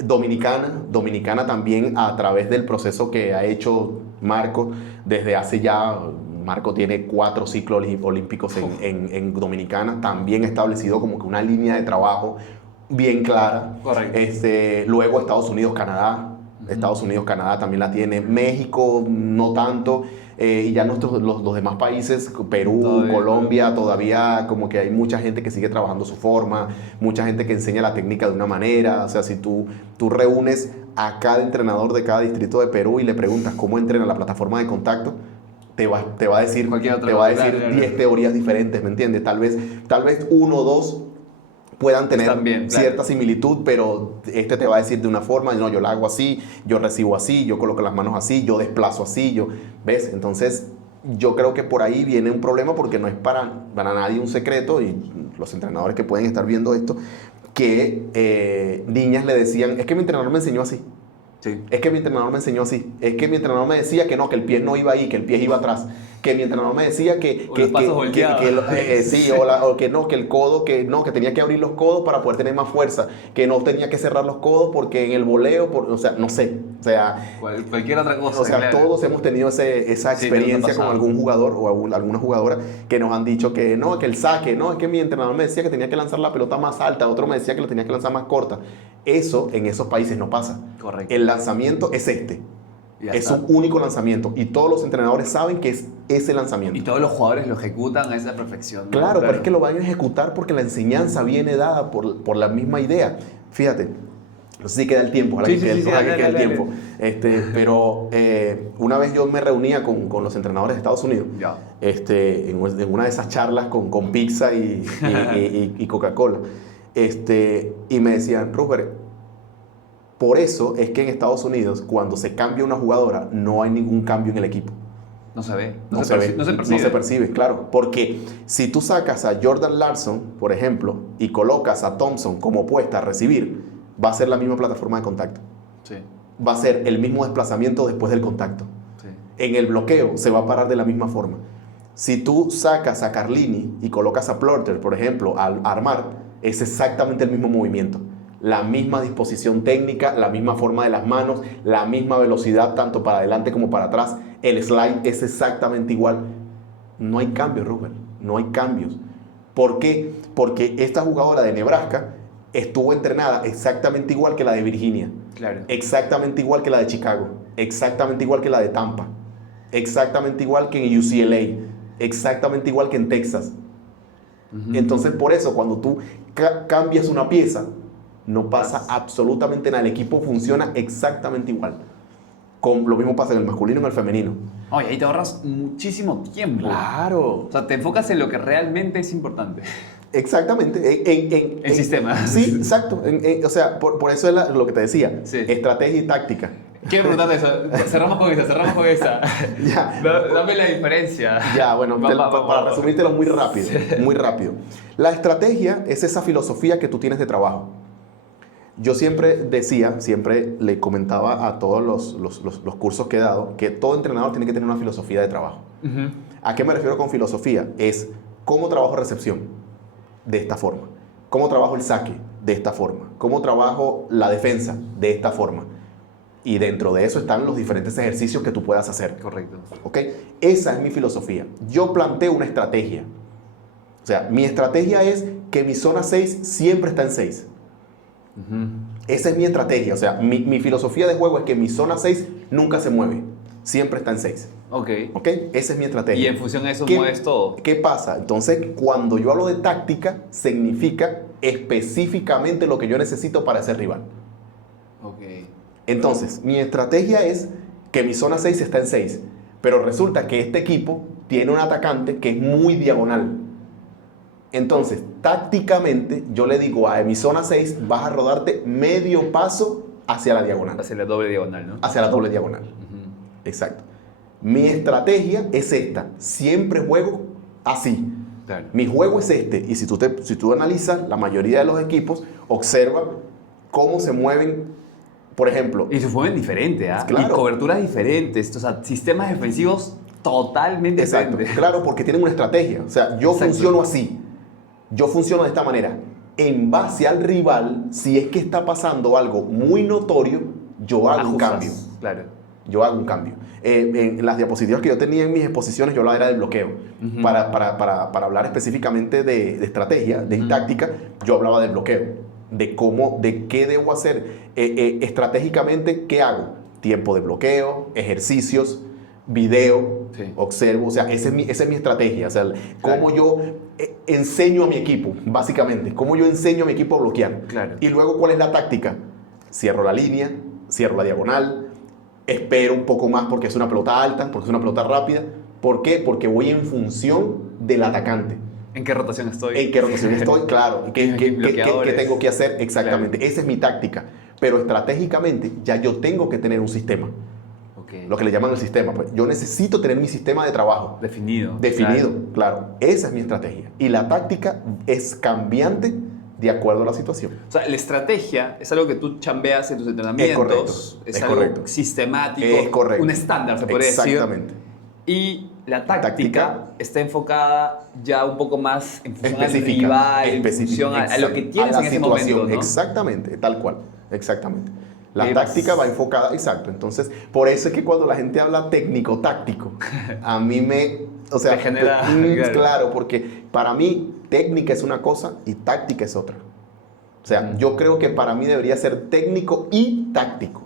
Dominicana también, a través del proceso que ha hecho Marco desde hace ya. Marco tiene 4 ciclos olímpicos en Dominicana, también establecido como que una línea de trabajo bien clara. Correcto. Luego Estados Unidos, Canadá. Estados Unidos, Canadá también la tiene. México no tanto. Y ya los demás países, Perú, Colombia, todavía como que hay mucha gente que sigue trabajando su forma, mucha gente que enseña la técnica de una manera. O sea, si tú reúnes a cada entrenador de cada distrito de Perú y le preguntas cómo entrena la plataforma de contacto, te va a decir 10 teorías diferentes, ¿me entiendes? Tal vez 1 o 2 puedan tener cierta similitud, pero te va a decir de una forma, no, yo la hago así, yo recibo así, yo coloco las manos así, yo desplazo así, ¿ves? Entonces, yo creo que por ahí viene un problema porque no es para nadie un secreto, y los entrenadores que pueden estar viendo esto, que niñas le decían, es que mi entrenador me enseñó así. Sí. Es que mi entrenador me enseñó así. Es que mi entrenador me decía que no, que el pie no iba ahí, que el pie iba atrás. Que mi entrenador me decía que el codo, que tenía que abrir los codos para poder tener más fuerza, que no tenía que cerrar los codos porque en el voleo, o sea, no sé. O sea, cualquier otra cosa. O sea, todos hemos tenido esa experiencia con algún jugador o alguna jugadora que nos han dicho que no, que el saque, no, es que mi entrenador me decía que tenía que lanzar la pelota más alta, otro me decía que lo tenía que lanzar más corta. Eso en esos países no pasa. Correcto. El lanzamiento es es un único lanzamiento y todos los entrenadores saben que es ese lanzamiento. Y todos los jugadores lo ejecutan a esa perfección, ¿no? Claro, pero es que lo van a ejecutar porque la enseñanza viene dada por la misma idea. Fíjate, no sé si queda el tiempo, ojalá que quede el tiempo. Pero una vez yo me reunía con los entrenadores de Estados Unidos, en una de esas charlas con pizza y Coca-Cola, y me decían, Rupert, por eso es que en Estados Unidos, cuando se cambia una jugadora, no hay ningún cambio en el equipo. No se ve. No se percibe, claro. Porque si tú sacas a Jordan Larson, por ejemplo, y colocas a Thompson como puesta a recibir, va a ser la misma plataforma de contacto. Sí. Va a ser el mismo desplazamiento después del contacto. Sí. En el bloqueo se va a parar de la misma forma. Si tú sacas a Carlini y colocas a Plorter, por ejemplo, al armar, es exactamente el mismo movimiento. La misma disposición técnica, la misma forma de las manos, la misma velocidad tanto para adelante como para atrás. El slide es exactamente igual. No hay cambios, Rupert. No hay cambios. ¿Por qué? Porque esta jugadora de Nebraska estuvo entrenada exactamente igual que la de Virginia, Claro. exactamente igual que la de Chicago, exactamente igual que la de Tampa, exactamente igual que en UCLA, exactamente igual que en Texas. Entonces, por eso, cuando tú cambias una pieza, no pasa absolutamente nada. El equipo funciona exactamente igual. Lo mismo pasa en el masculino y en el femenino. Oye, ahí te ahorras muchísimo tiempo. Claro. O sea, te enfocas en lo que realmente es importante. Exactamente. En sistemas. Sí, exacto. O sea, por eso es lo que te decía. Sí. Estrategia y táctica. Quiero preguntarte eso. Cerramos con esa. Ya. Dame la diferencia. Ya, bueno, para resumírtelo muy rápido, Sí. muy rápido. La estrategia es esa filosofía que tú tienes de trabajo. Yo siempre le comentaba a todos los cursos que he dado, que todo entrenador tiene que tener una filosofía de trabajo. Ujú. ¿A qué me refiero con filosofía? Es cómo trabajo recepción, de esta forma. Cómo trabajo el saque, de esta forma. Cómo trabajo la defensa, de esta forma. Y dentro de eso están los diferentes ejercicios que tú puedas hacer. Correcto. ¿Ok? Esa es mi filosofía. Yo planteo una estrategia. O sea, mi estrategia es que mi zona 6 siempre está en 6. Esa es mi estrategia. O sea, mi filosofía de juego es que mi zona 6 nunca se mueve. Siempre está en 6. Ok. ¿Ok? Esa es mi estrategia. Y en función de eso ¿Qué- mueves todo. ¿Qué pasa? Entonces, cuando yo hablo de táctica, significa específicamente lo que yo necesito para ese rival. Ok. Entonces, mi estrategia es que mi zona 6 está en 6, pero resulta que este equipo tiene un atacante que es muy diagonal. Entonces, tácticamente, yo le digo a mi zona 6, vas a rodarte medio paso hacia la diagonal, Hacia la doble diagonal, ¿no? hacia la doble diagonal. Ujú. Exacto. Mi estrategia es esta. Siempre juego así. Claro. Mi juego es este. Y si tú analizas, la mayoría de los equipos observa cómo se mueven. Por ejemplo, Y se mueven diferente, ¿ah? Claro. Y coberturas diferentes. O sea, sistemas defensivos totalmente exacto, diferentes. claro, porque tienen una estrategia. O sea, yo Exacto. funciono así. Yo funciono de esta manera. En base al rival, si es que está pasando algo muy notorio, yo hago un Ajustas. cambio. Claro. Yo hago un cambio. En las diapositivas que yo tenía en mis exposiciones, yo hablaba era del bloqueo. Ujú. Para hablar específicamente de estrategia, de Ujú. táctica, yo hablaba del bloqueo. De qué debo hacer. Estratégicamente, ¿qué hago? Tiempo de bloqueo, ejercicios, video, Sí. observo. O sea, esa es mi estrategia. O sea, cómo yo enseño a mi equipo, básicamente. Cómo yo enseño a mi equipo a bloquear. Claro. Y luego, ¿cuál es la táctica? Cierro la línea, cierro la diagonal, espero un poco más porque es una pelota alta, porque es una pelota rápida. ¿Por qué? Porque voy en función del atacante. ¿En qué rotación estoy? ¿En qué rotación estoy? Claro. ¿Qué Bloqueadores. tengo que hacer? Exactamente. Esa es mi táctica. Pero estratégicamente ya yo tengo que tener un sistema. Ok. Lo que le llaman el sistema. Pues yo necesito tener mi sistema de trabajo Definido. definido. Claro. Esa es mi estrategia. Y la táctica es cambiante de acuerdo a la situación. O sea, la estrategia es algo que tú chambeas en tus entrenamientos. Es algo correcto. sistemático. Es correcto. Un estándar, se podría decir. Exactamente. Y la táctica está enfocada ya un poco más en función al Específica. rival, en Específica, función a lo que exacto. tienes A en la ese situación. momento, ¿no? Exactamente, tal cual. Exactamente. La Y táctica vas- va enfocada, exacto. Entonces, por eso es que cuando la gente habla técnico-táctico, a mí o sea, Te genera- claro, porque para mí técnica es una cosa y táctica es otra. O sea, yo creo que para mí debería ser técnico y táctico.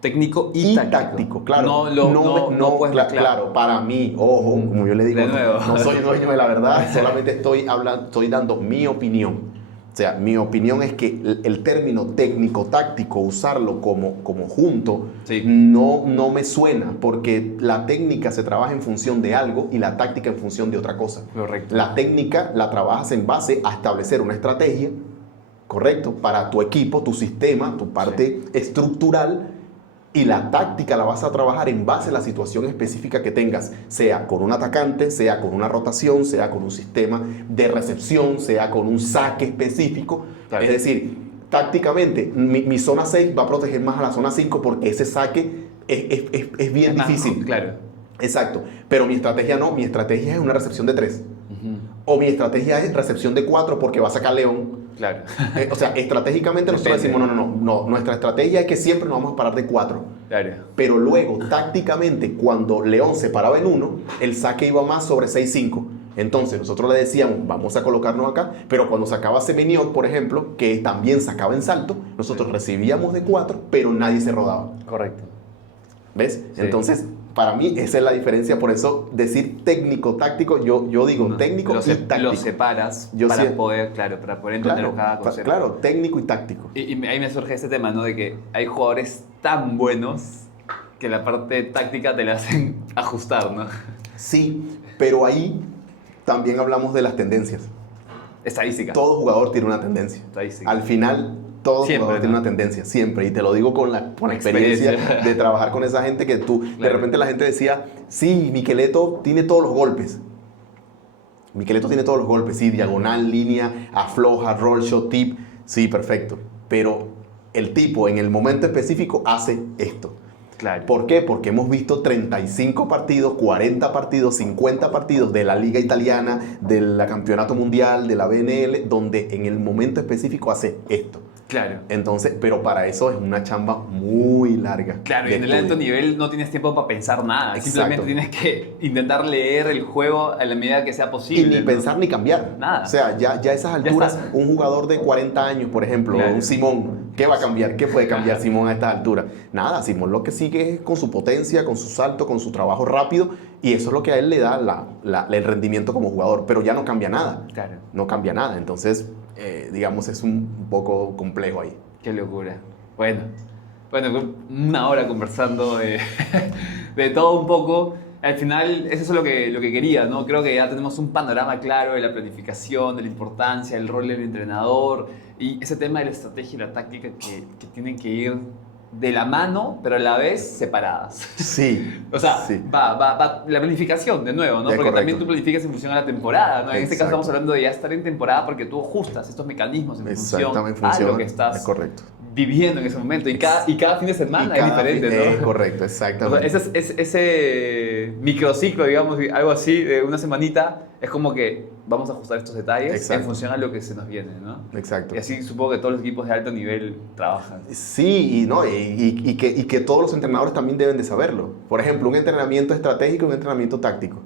Técnico y táctico. Claro. No puedes mezclar. claro, para mí, ojo, como yo le digo, De nuevo. no soy dueño de la verdad, solamente estoy dando mi opinión. O sea, mi opinión es que el término técnico-táctico, usarlo como junto, Sí. no me suena, porque la técnica se trabaja en función de algo y la táctica en función de otra cosa. Correcto. La técnica la trabajas en base a establecer una estrategia, correcto, para tu equipo, tu sistema, tu parte estructural, y la táctica la vas a trabajar en base a la situación específica que tengas, sea con un atacante, sea con una rotación, sea con un sistema de recepción, sea con un saque específico. Claro. Es decir, tácticamente, mi zona 6 va a proteger más a la zona 5 porque ese saque es bien Es más, difícil. Claro. Exacto. Pero mi estrategia no, mi estrategia es una recepción de 3. O mi estrategia es recepción de 4 porque va a sacar León. Claro. O sea, estratégicamente nosotros Depende. decimos, no, nuestra estrategia es que siempre nos vamos a parar de 4. Claro. Pero luego, tácticamente, cuando León se paraba en 1, el saque iba más sobre 6-5. Entonces nosotros le decíamos, vamos a colocarnos acá, pero cuando sacaba Semeniot, por ejemplo, que también sacaba en salto, nosotros recibíamos de 4, pero nadie se rodaba. Correcto. ¿Ves? Sí. Entonces, para mí esa es la diferencia. Por eso decir técnico-táctico, yo digo No, técnico y táctico. Lo separas Yo para sí- poder, claro, para poder entender Claro, cada concepto. claro, técnico y táctico. Y ahí me surge este tema, ¿no? De que hay jugadores tan buenos que la parte táctica te la hacen ajustar, ¿no? Sí, pero ahí también hablamos de las tendencias. Estadística. Todo jugador tiene una tendencia. Estadística. Al final, todo Siempre, jugador ¿no? tiene una tendencia, siempre. Y te lo digo con la experiencia de trabajar con esa gente que tú, de Claro. repente la gente decía, sí, Miqueleto tiene todos los golpes. Miqueleto tiene todos los golpes, sí, diagonal, línea, afloja, roll shot, tip, sí, perfecto. Pero el tipo en el momento específico hace esto. Claro. ¿Por qué? Porque hemos visto 35 partidos, 40 partidos, 50 partidos de la Liga Italiana, del Campeonato Mundial, de la BNL, donde en el momento específico hace esto. Claro. Entonces, pero para eso es una chamba muy larga. Claro, y de en el estudio. alto nivel no tienes tiempo para pensar nada. Exacto. Simplemente tienes que intentar leer el juego a la medida que sea Y posible. ni ¿no? pensar ni cambiar. Nada. O sea, ya a esas Ya alturas, está. un jugador de 40 años, por ejemplo, Claro. un Simón, ¿qué va a cambiar? ¿Qué puede cambiar Simón a estas alturas? Nada, Simón lo que sigue es con su potencia, con su salto, con su trabajo rápido, y eso es lo que a él le da el rendimiento como jugador, pero ya no cambia nada. Claro. No cambia nada. Entonces, digamos, es un poco complejo ahí. Qué locura. Bueno, fue una hora conversando de todo un poco. Al final, eso es lo que quería, ¿no? Creo que ya tenemos un panorama claro de la planificación, de la importancia, del rol del entrenador y ese tema de la estrategia y la táctica que tienen que ir de la mano, pero a la vez separadas. Sí. O sea, sí. va la planificación de nuevo, ¿no? Es Porque correcto. también tú planificas en función a la temporada, ¿no? En este caso Exacto. estamos hablando de ya estar en temporada porque tú ajustas estos mecanismos en función Exactamente, a funciona. lo que estás Es correcto. viviendo en ese momento. Y cada fin de semana Y es cada diferente, fin- ¿no? correcto, O sea, exactamente. ese microciclo, digamos, algo así, de una semanita, es como que vamos a ajustar estos detalles Exacto. en función a lo que se nos viene, ¿no? Exacto. Y así supongo que todos los equipos de alto nivel trabajan. Sí, y, no, y que todos los entrenadores también deben de saberlo. Por ejemplo, un entrenamiento estratégico y un entrenamiento táctico.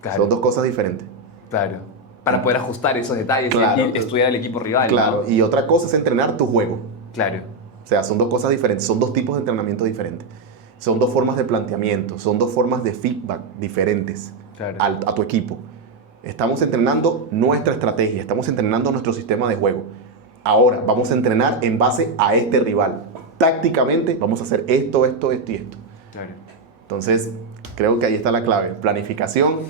Claro. Son dos cosas diferentes. Claro. Para poder ajustar esos detalles Claro. y estudiar el equipo rival, Claro, ¿no? y otra cosa es entrenar tu juego. Claro. O sea, son dos cosas diferentes, son dos tipos de entrenamiento diferentes. Son dos formas de planteamiento, son dos formas de feedback diferentes Claro. a tu equipo. Estamos entrenando nuestra estrategia, estamos entrenando nuestro sistema de juego. Ahora vamos a entrenar en base a este rival. Tácticamente vamos a hacer esto, esto, esto y esto. Claro. Entonces, creo que ahí está la clave. Planificación,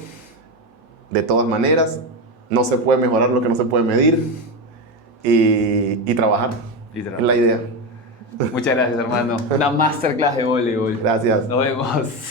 de todas maneras, no se puede mejorar lo que no se puede medir y trabajar. Y Es la idea. Muchas gracias, hermano. Una masterclass de voleibol. Gracias. Nos vemos.